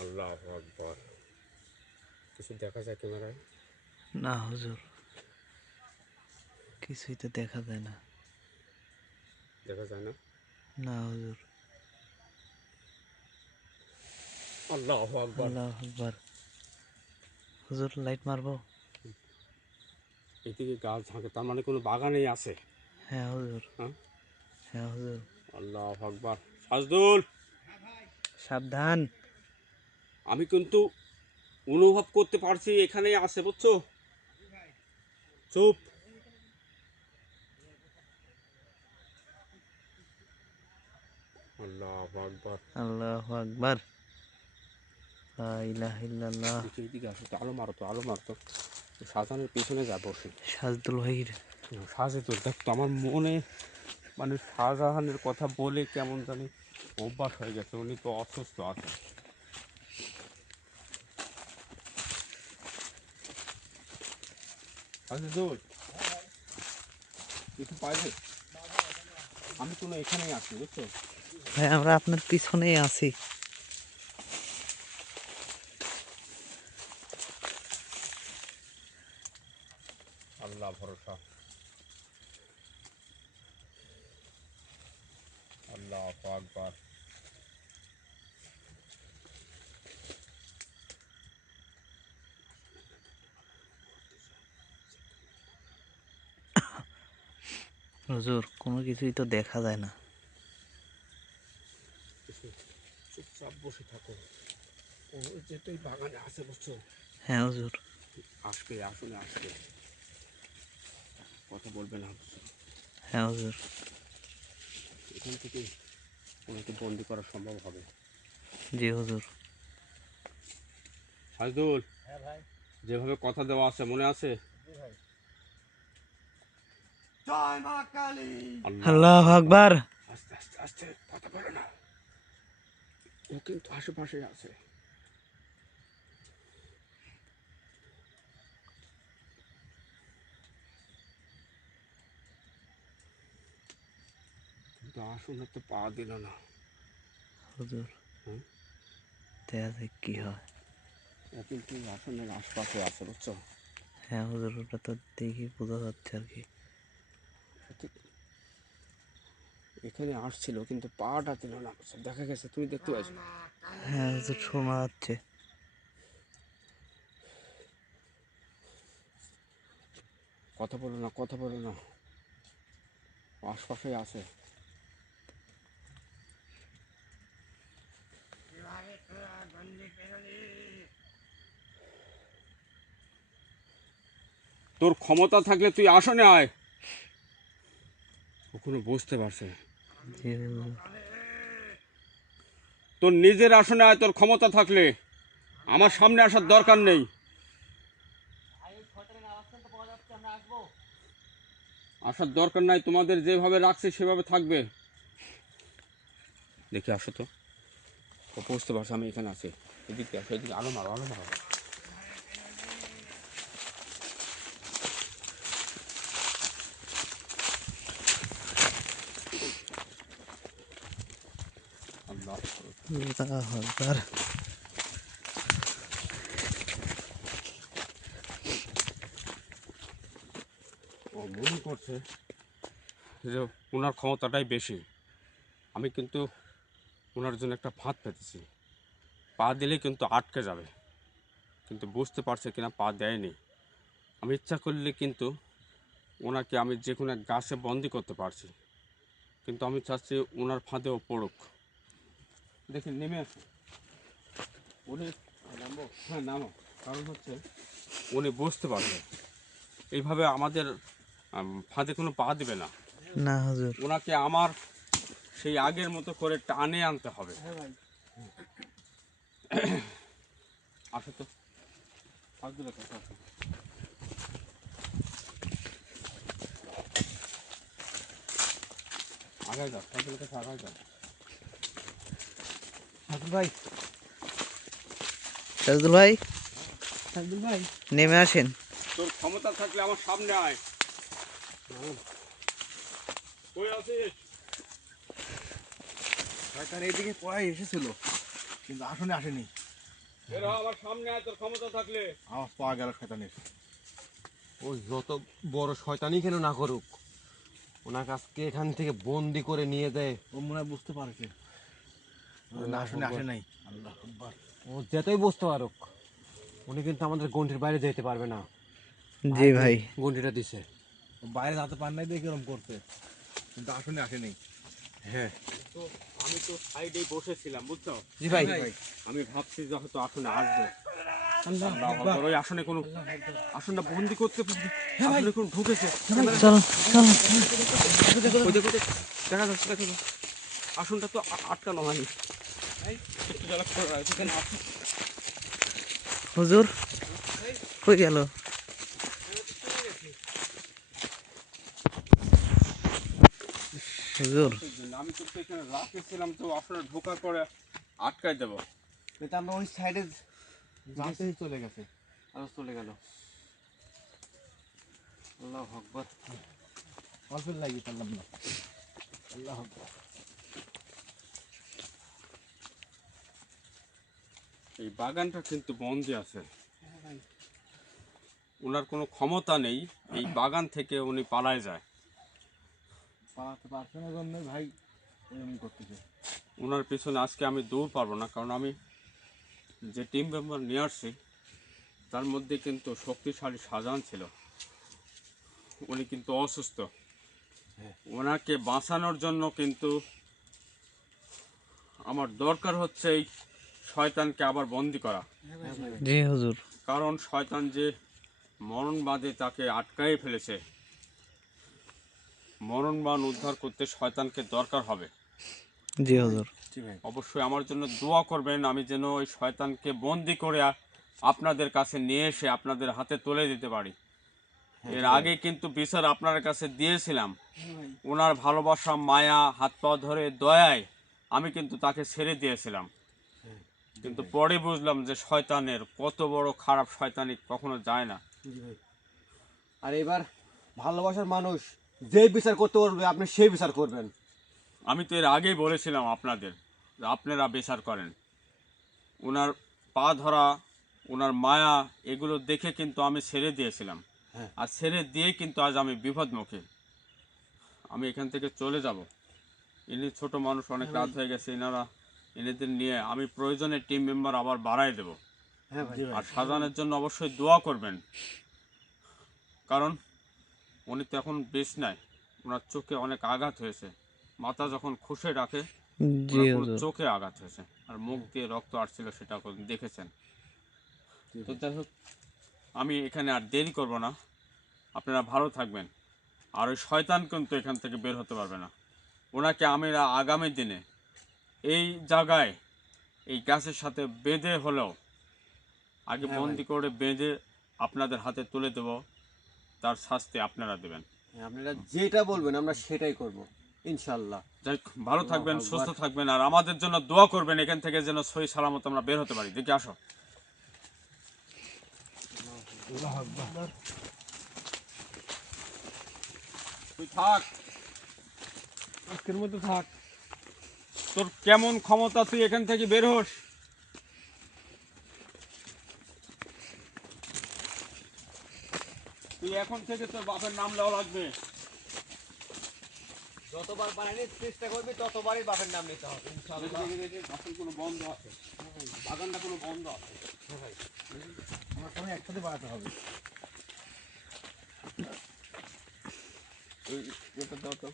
আল্লাহু আকবার। কিছু দেখা যায় ক্যামেরায়? না হুজুর, কিছুই তো দেখা যায় না। দেখা যায় না? না হুজুর। আল্লাহু আকবার। আল্লাহু আকবার। হুজুর লাইট মারবো? এদিকে গাছ ঝাঁকে, তার মানে কোনো বাগানেই আছে। হ্যাঁ হুজুর। হ্যাঁ, হ্যাঁ হুজুর। আল্লাহু আকবার। সাজদুল, সাবধান। আমি কিন্তু অনুভব করতে পারছি এখানেই আছে, বুঝছো? চুপ। আল্লাহু আকবার। আল্লাহু আকবার। লা ইলাহা ইল্লাল্লাহ। দেখি এদিকে আসো তো, আলো মারো তো, আলো মারো তো। শাহজাহানের পিছনে যা বসে। সাজদুল ভাইয়ের। সাজেদুল, দেখ তো, আমার মনে মানে শাহজাহানের কথা বলে কেমন জানি অভ্যাস হয়ে গেছে। উনি তো অসুস্থ আছেন। সাজেদুল, কিছু পাইলে? আমি কোনো এখানেই আছি, বুঝছো? ভাই আমরা আপনার পিছনেই আছি। আল্লাহ ভরসা। আল্লাহু আকবার। হুজুর কোনো কিছুই তো দেখা যায় না। চুপচাপ বসে থাকো। ও যেটাই বাগানে আছে, বুঝছো? হ্যাঁ হুজুর। আসবে, আসলে আসবে, কথা বলবে না, বুঝছো? হ্যাঁ হুজুর। এখান থেকে ওনাকে বন্দি করা সম্ভব হবে। জি হুজুর। সাজদুল, হ্যাঁ ভাই। যেভাবে কথা দেওয়া আছে মনে আছে? জি ভাই। জয় মা কালী। আল্লাহু আকবার। আস্তে আস্তে আস্তে, কথা বলো না। ও কিন্তু আশেপাশে আছে। কিন্তু আসলে তো পা দিল না। হুজুর হুম? দেখা যায় কি হয়। ও কিন্তু আসনের আশপাশে আছে, বুঝছো? হ্যাঁ হুজুর, ওটা তো দেখি বোঝা যাচ্ছে আর কি। ঠিক এখানে আসছিল, কিন্তু পাটা দিল না, বুঝছো? দেখা গেছে, তুমি দেখতে পাইছো? হ্যাঁ হুজুর শোনা যাচ্ছে। কথা বলো না, কথা বলো না। ও আশপাশেই আছে। কিভাবে তোরা গন্ডি পেরোলি? তোর ক্ষমতা থাকলে তুই আসনে আয়। কখনো বুঝতে পারছে? জি হুজুর। তোর নিজের আসনে আয়, তোর ক্ষমতা থাকলে। আমার সামনে আসার দরকার নেই। আসার দরকার নাই, তোমাদের যেভাবে রাখছি সেভাবে থাকবে। দেখে আসো তো, ও বুঝতে পারছো আমি এখানে আছি। এদিকে আসো, এদিকে আলো মারো, আলো মারো। আল্লাহ, আল্লাহু আকবার। ও মনে করছে যে ওনার ক্ষমতাটাই বেশি। আমি কিন্তু ওনার জন্য একটা ফাঁদ পেতেছি, পা দিলে কিন্তু আটকে যাবে, কিন্তু বুঝতে পারছে কিনা পা দেয়নি। আমি ইচ্ছা করলে কিন্তু ওনাকে আমি যে কোনো এক গাছে বন্দি করতে পারছি, কিন্তু আমি চাচ্ছি ওনার ফাঁদেও পড়ুক। দেখি নেমে আসো, উনি নামবো, হ্যাঁ নামো। কারণ হচ্ছে উনি বুঝতে পারবে এইভাবে আমাদের ফাঁদে কোনো পা দিবে না। না হুজুর। ওনাকে আমার সেই আগের মতো করে টানে আনতে হবে। আসো তো, ফাঁদগুলো কথা আসো। আগায় যাও, ফাঁদগুলোর কাছে আগায় যাও। সাজুল ভাই, সাজদুল ভাই সাজুল ভাই, নেমে আসেন। তোর ক্ষমতা থাকলে আমার সামনে আয়। কই আছিস? শয়তান এইদিকে পড়াই এসেছিল, কিন্তু আসলে আসেনি। বের হ, আমার সামনে আয় তোর ক্ষমতা থাকলে। আওয়াজ পাওয়া গেল শয়তানের। ও যত বড় শয়তানি কেন না করুক, ওনাকে আজকে এখান থেকে বন্দি করে নিয়ে যায়। ও মনে হয় বুঝতে পারছে আল্লাহু আসলে আসে আকবার। নাই। আল্লাহ আকবার। ও যতই বুঝতে পারুক, উনি কিন্তু আমাদের গন্ডির বাইরে যেতে পারবে না। জি ভাই। গন্ডিটা দিছে। ও বাইরে যেতে পার নাই দেখে এরকম করতে, কিন্তু আসলে আসেনি। হ্যাঁ তো আমি তো সাইডেই বসেছিলাম, বুঝছো? জি ভাই। আমি ভাবছি যে হয়তো আসনে আসবে। আল্লাহ আল্লাহু আকবার। আকবার, ওই আসনে কোনো আসনটা বন্দি করতে আসলে কোনো ঢুকেছে। চলো চলো। ওই দেখো, ওই দেখো, দেখা যাচ্ছে, দেখা যাচ্ছে। আসনটা তো আটকানো হয়নি। একটু জ্বালা করে রাখো, এখানে আসো। হুজুর কই গেল? হুজুর আমি তো এখানে রাখেছিলাম, তো আসলে ঢোকার পরে আটকাই দেবো। এটা আমরা ওই সাইডে যাতেই চলে গেছে। আরো চলে গেল। আল্লাহু আকবার। অল্পের লাগিয়ে পারলাম না। আল্লাহ আকবার। এই বাগানটা কিন্তু বন্দি আছে, ওনার কোনো ক্ষমতা নেই এই বাগান থেকে উনি পালায় যায়। পালাতে পারছে না জন্যই ভাই এরকম করতেছে। ওনার পেছনে আজকে আমি দৌড় পারবো না, কারণ আমি যে টিম মেম্বার নিয়ে আসছি তার মধ্যে কিন্তু শক্তিশালী শাহজাহান ছিল। উনি কিন্তু অসুস্থ, ওনাকে বাঁচানোর জন্য কিন্তু আমার দরকার হচ্ছে এই শয়তানকে আবার বন্দি করা। জি হুজুর। কারণ শয়তান যে মরণ বাঁধে তাকে আটকাই ফেলেছে, মরণ বান উদ্ধার করতে শয়তানকে দরকার হবে। জি হুজুর। জি ভাই। অবশ্যই আমার জন্য দোয়া করবেন, আমি যেন ওই শয়তানকে বন্দি করে আপনাদের কাছে নিয়ে এসে আপনাদের হাতে তুলে দিতে পারি। এর আগে কিন্তু বিচার আপনার কাছে দিয়েছিলাম, ওনার ভালোবাসা, মায়া, হাত পা ধরে দয়ায় আমি কিন্তু তাকে ছেড়ে দিয়েছিলাম। কিন্তু পরে বুঝলাম যে শয়তানের কত বড় খারাপ, শয়তানি কখনো যায় না। জি ভাই। আর এবার ভালোবাসার মানুষ যেই বিচার করতে পারবে আপনি সেই বিচার করবেন। আমি তো এর আগেই বলেছিলাম আপনাদের যে আপনারা বিচার করেন। ওনার পা ধরা, ওনার মায়া, এগুলো দেখে কিন্তু আমি ছেড়ে দিয়েছিলাম। হ্যাঁ। আর ছেড়ে দিয়ে কিন্তু আজ আমি বিপদমুখী। আমি এখান থেকে চলে যাব। ইনি ছোট মানুষ, অনেক রাত হয়ে গেছে, এনারা এনাদের নিয়ে আমি প্রয়োজনে টিম মেম্বার আবার বাড়াই দেব। হ্যাঁ ভাই। আর শাহজাহানের জন্য অবশ্যই দোয়া করবেন, কারণ উনি তো এখন বেশ নাই, ওনার চোখে অনেক আঘাত হয়েছে। মাথা যখন খুশে রাখে জি ওনার পুরো হুজুর। চোখে আঘাত হয়েছে, আর মুখ দিয়ে রক্ত আসছিল, সেটা দেখেছেন। তো যাই হোক, আমি এখানে আর দেরি করব না, আপনারা ভালো থাকবেন। আর ওই শয়তান কিন্তু এখান থেকে বের হতে পারবে না। ওনাকে আমি আগামী দিনে এই জায়গায় এই গাছের সাথে বেঁধে হলেও আগে হ্যাঁ বন্দি করে বেঁধে আপনাদের হাতে তুলে দেব, তার শাস্তি আপনারা দেবেন। আপনারা যেটা বলবেন আমরা সেটাই করব ইনশাআল্লাহ। যাই হোক, ভালো থাকবেন, আল্লাহু সুস্থ আকবার। থাকবেন, আর আমাদের জন্য দোয়া করবেন এখান থেকে যেন সহি সালামত আমরা বের হতে পারি। দেখি আসো, আল্লাহ আকবার। তুই থাক, আজকের মতো থাক। তোর কেমন ক্ষমতা, তুই এখান থেকে বের হোস। তুই এখন থেকে তোর বাপের নাম দেওয়া লাগবে। যতবার বানানোর চেষ্টা করবি ততবারই বাপের নাম নিতে হবে ইনশাআল্লাহ। আসল কোনো বন্ধ আছে, বাগানটা কোনো বন্ধ আছে। আমার সবাই একসাথে বাড়াতে হবে। ওই ওটা দাও তো।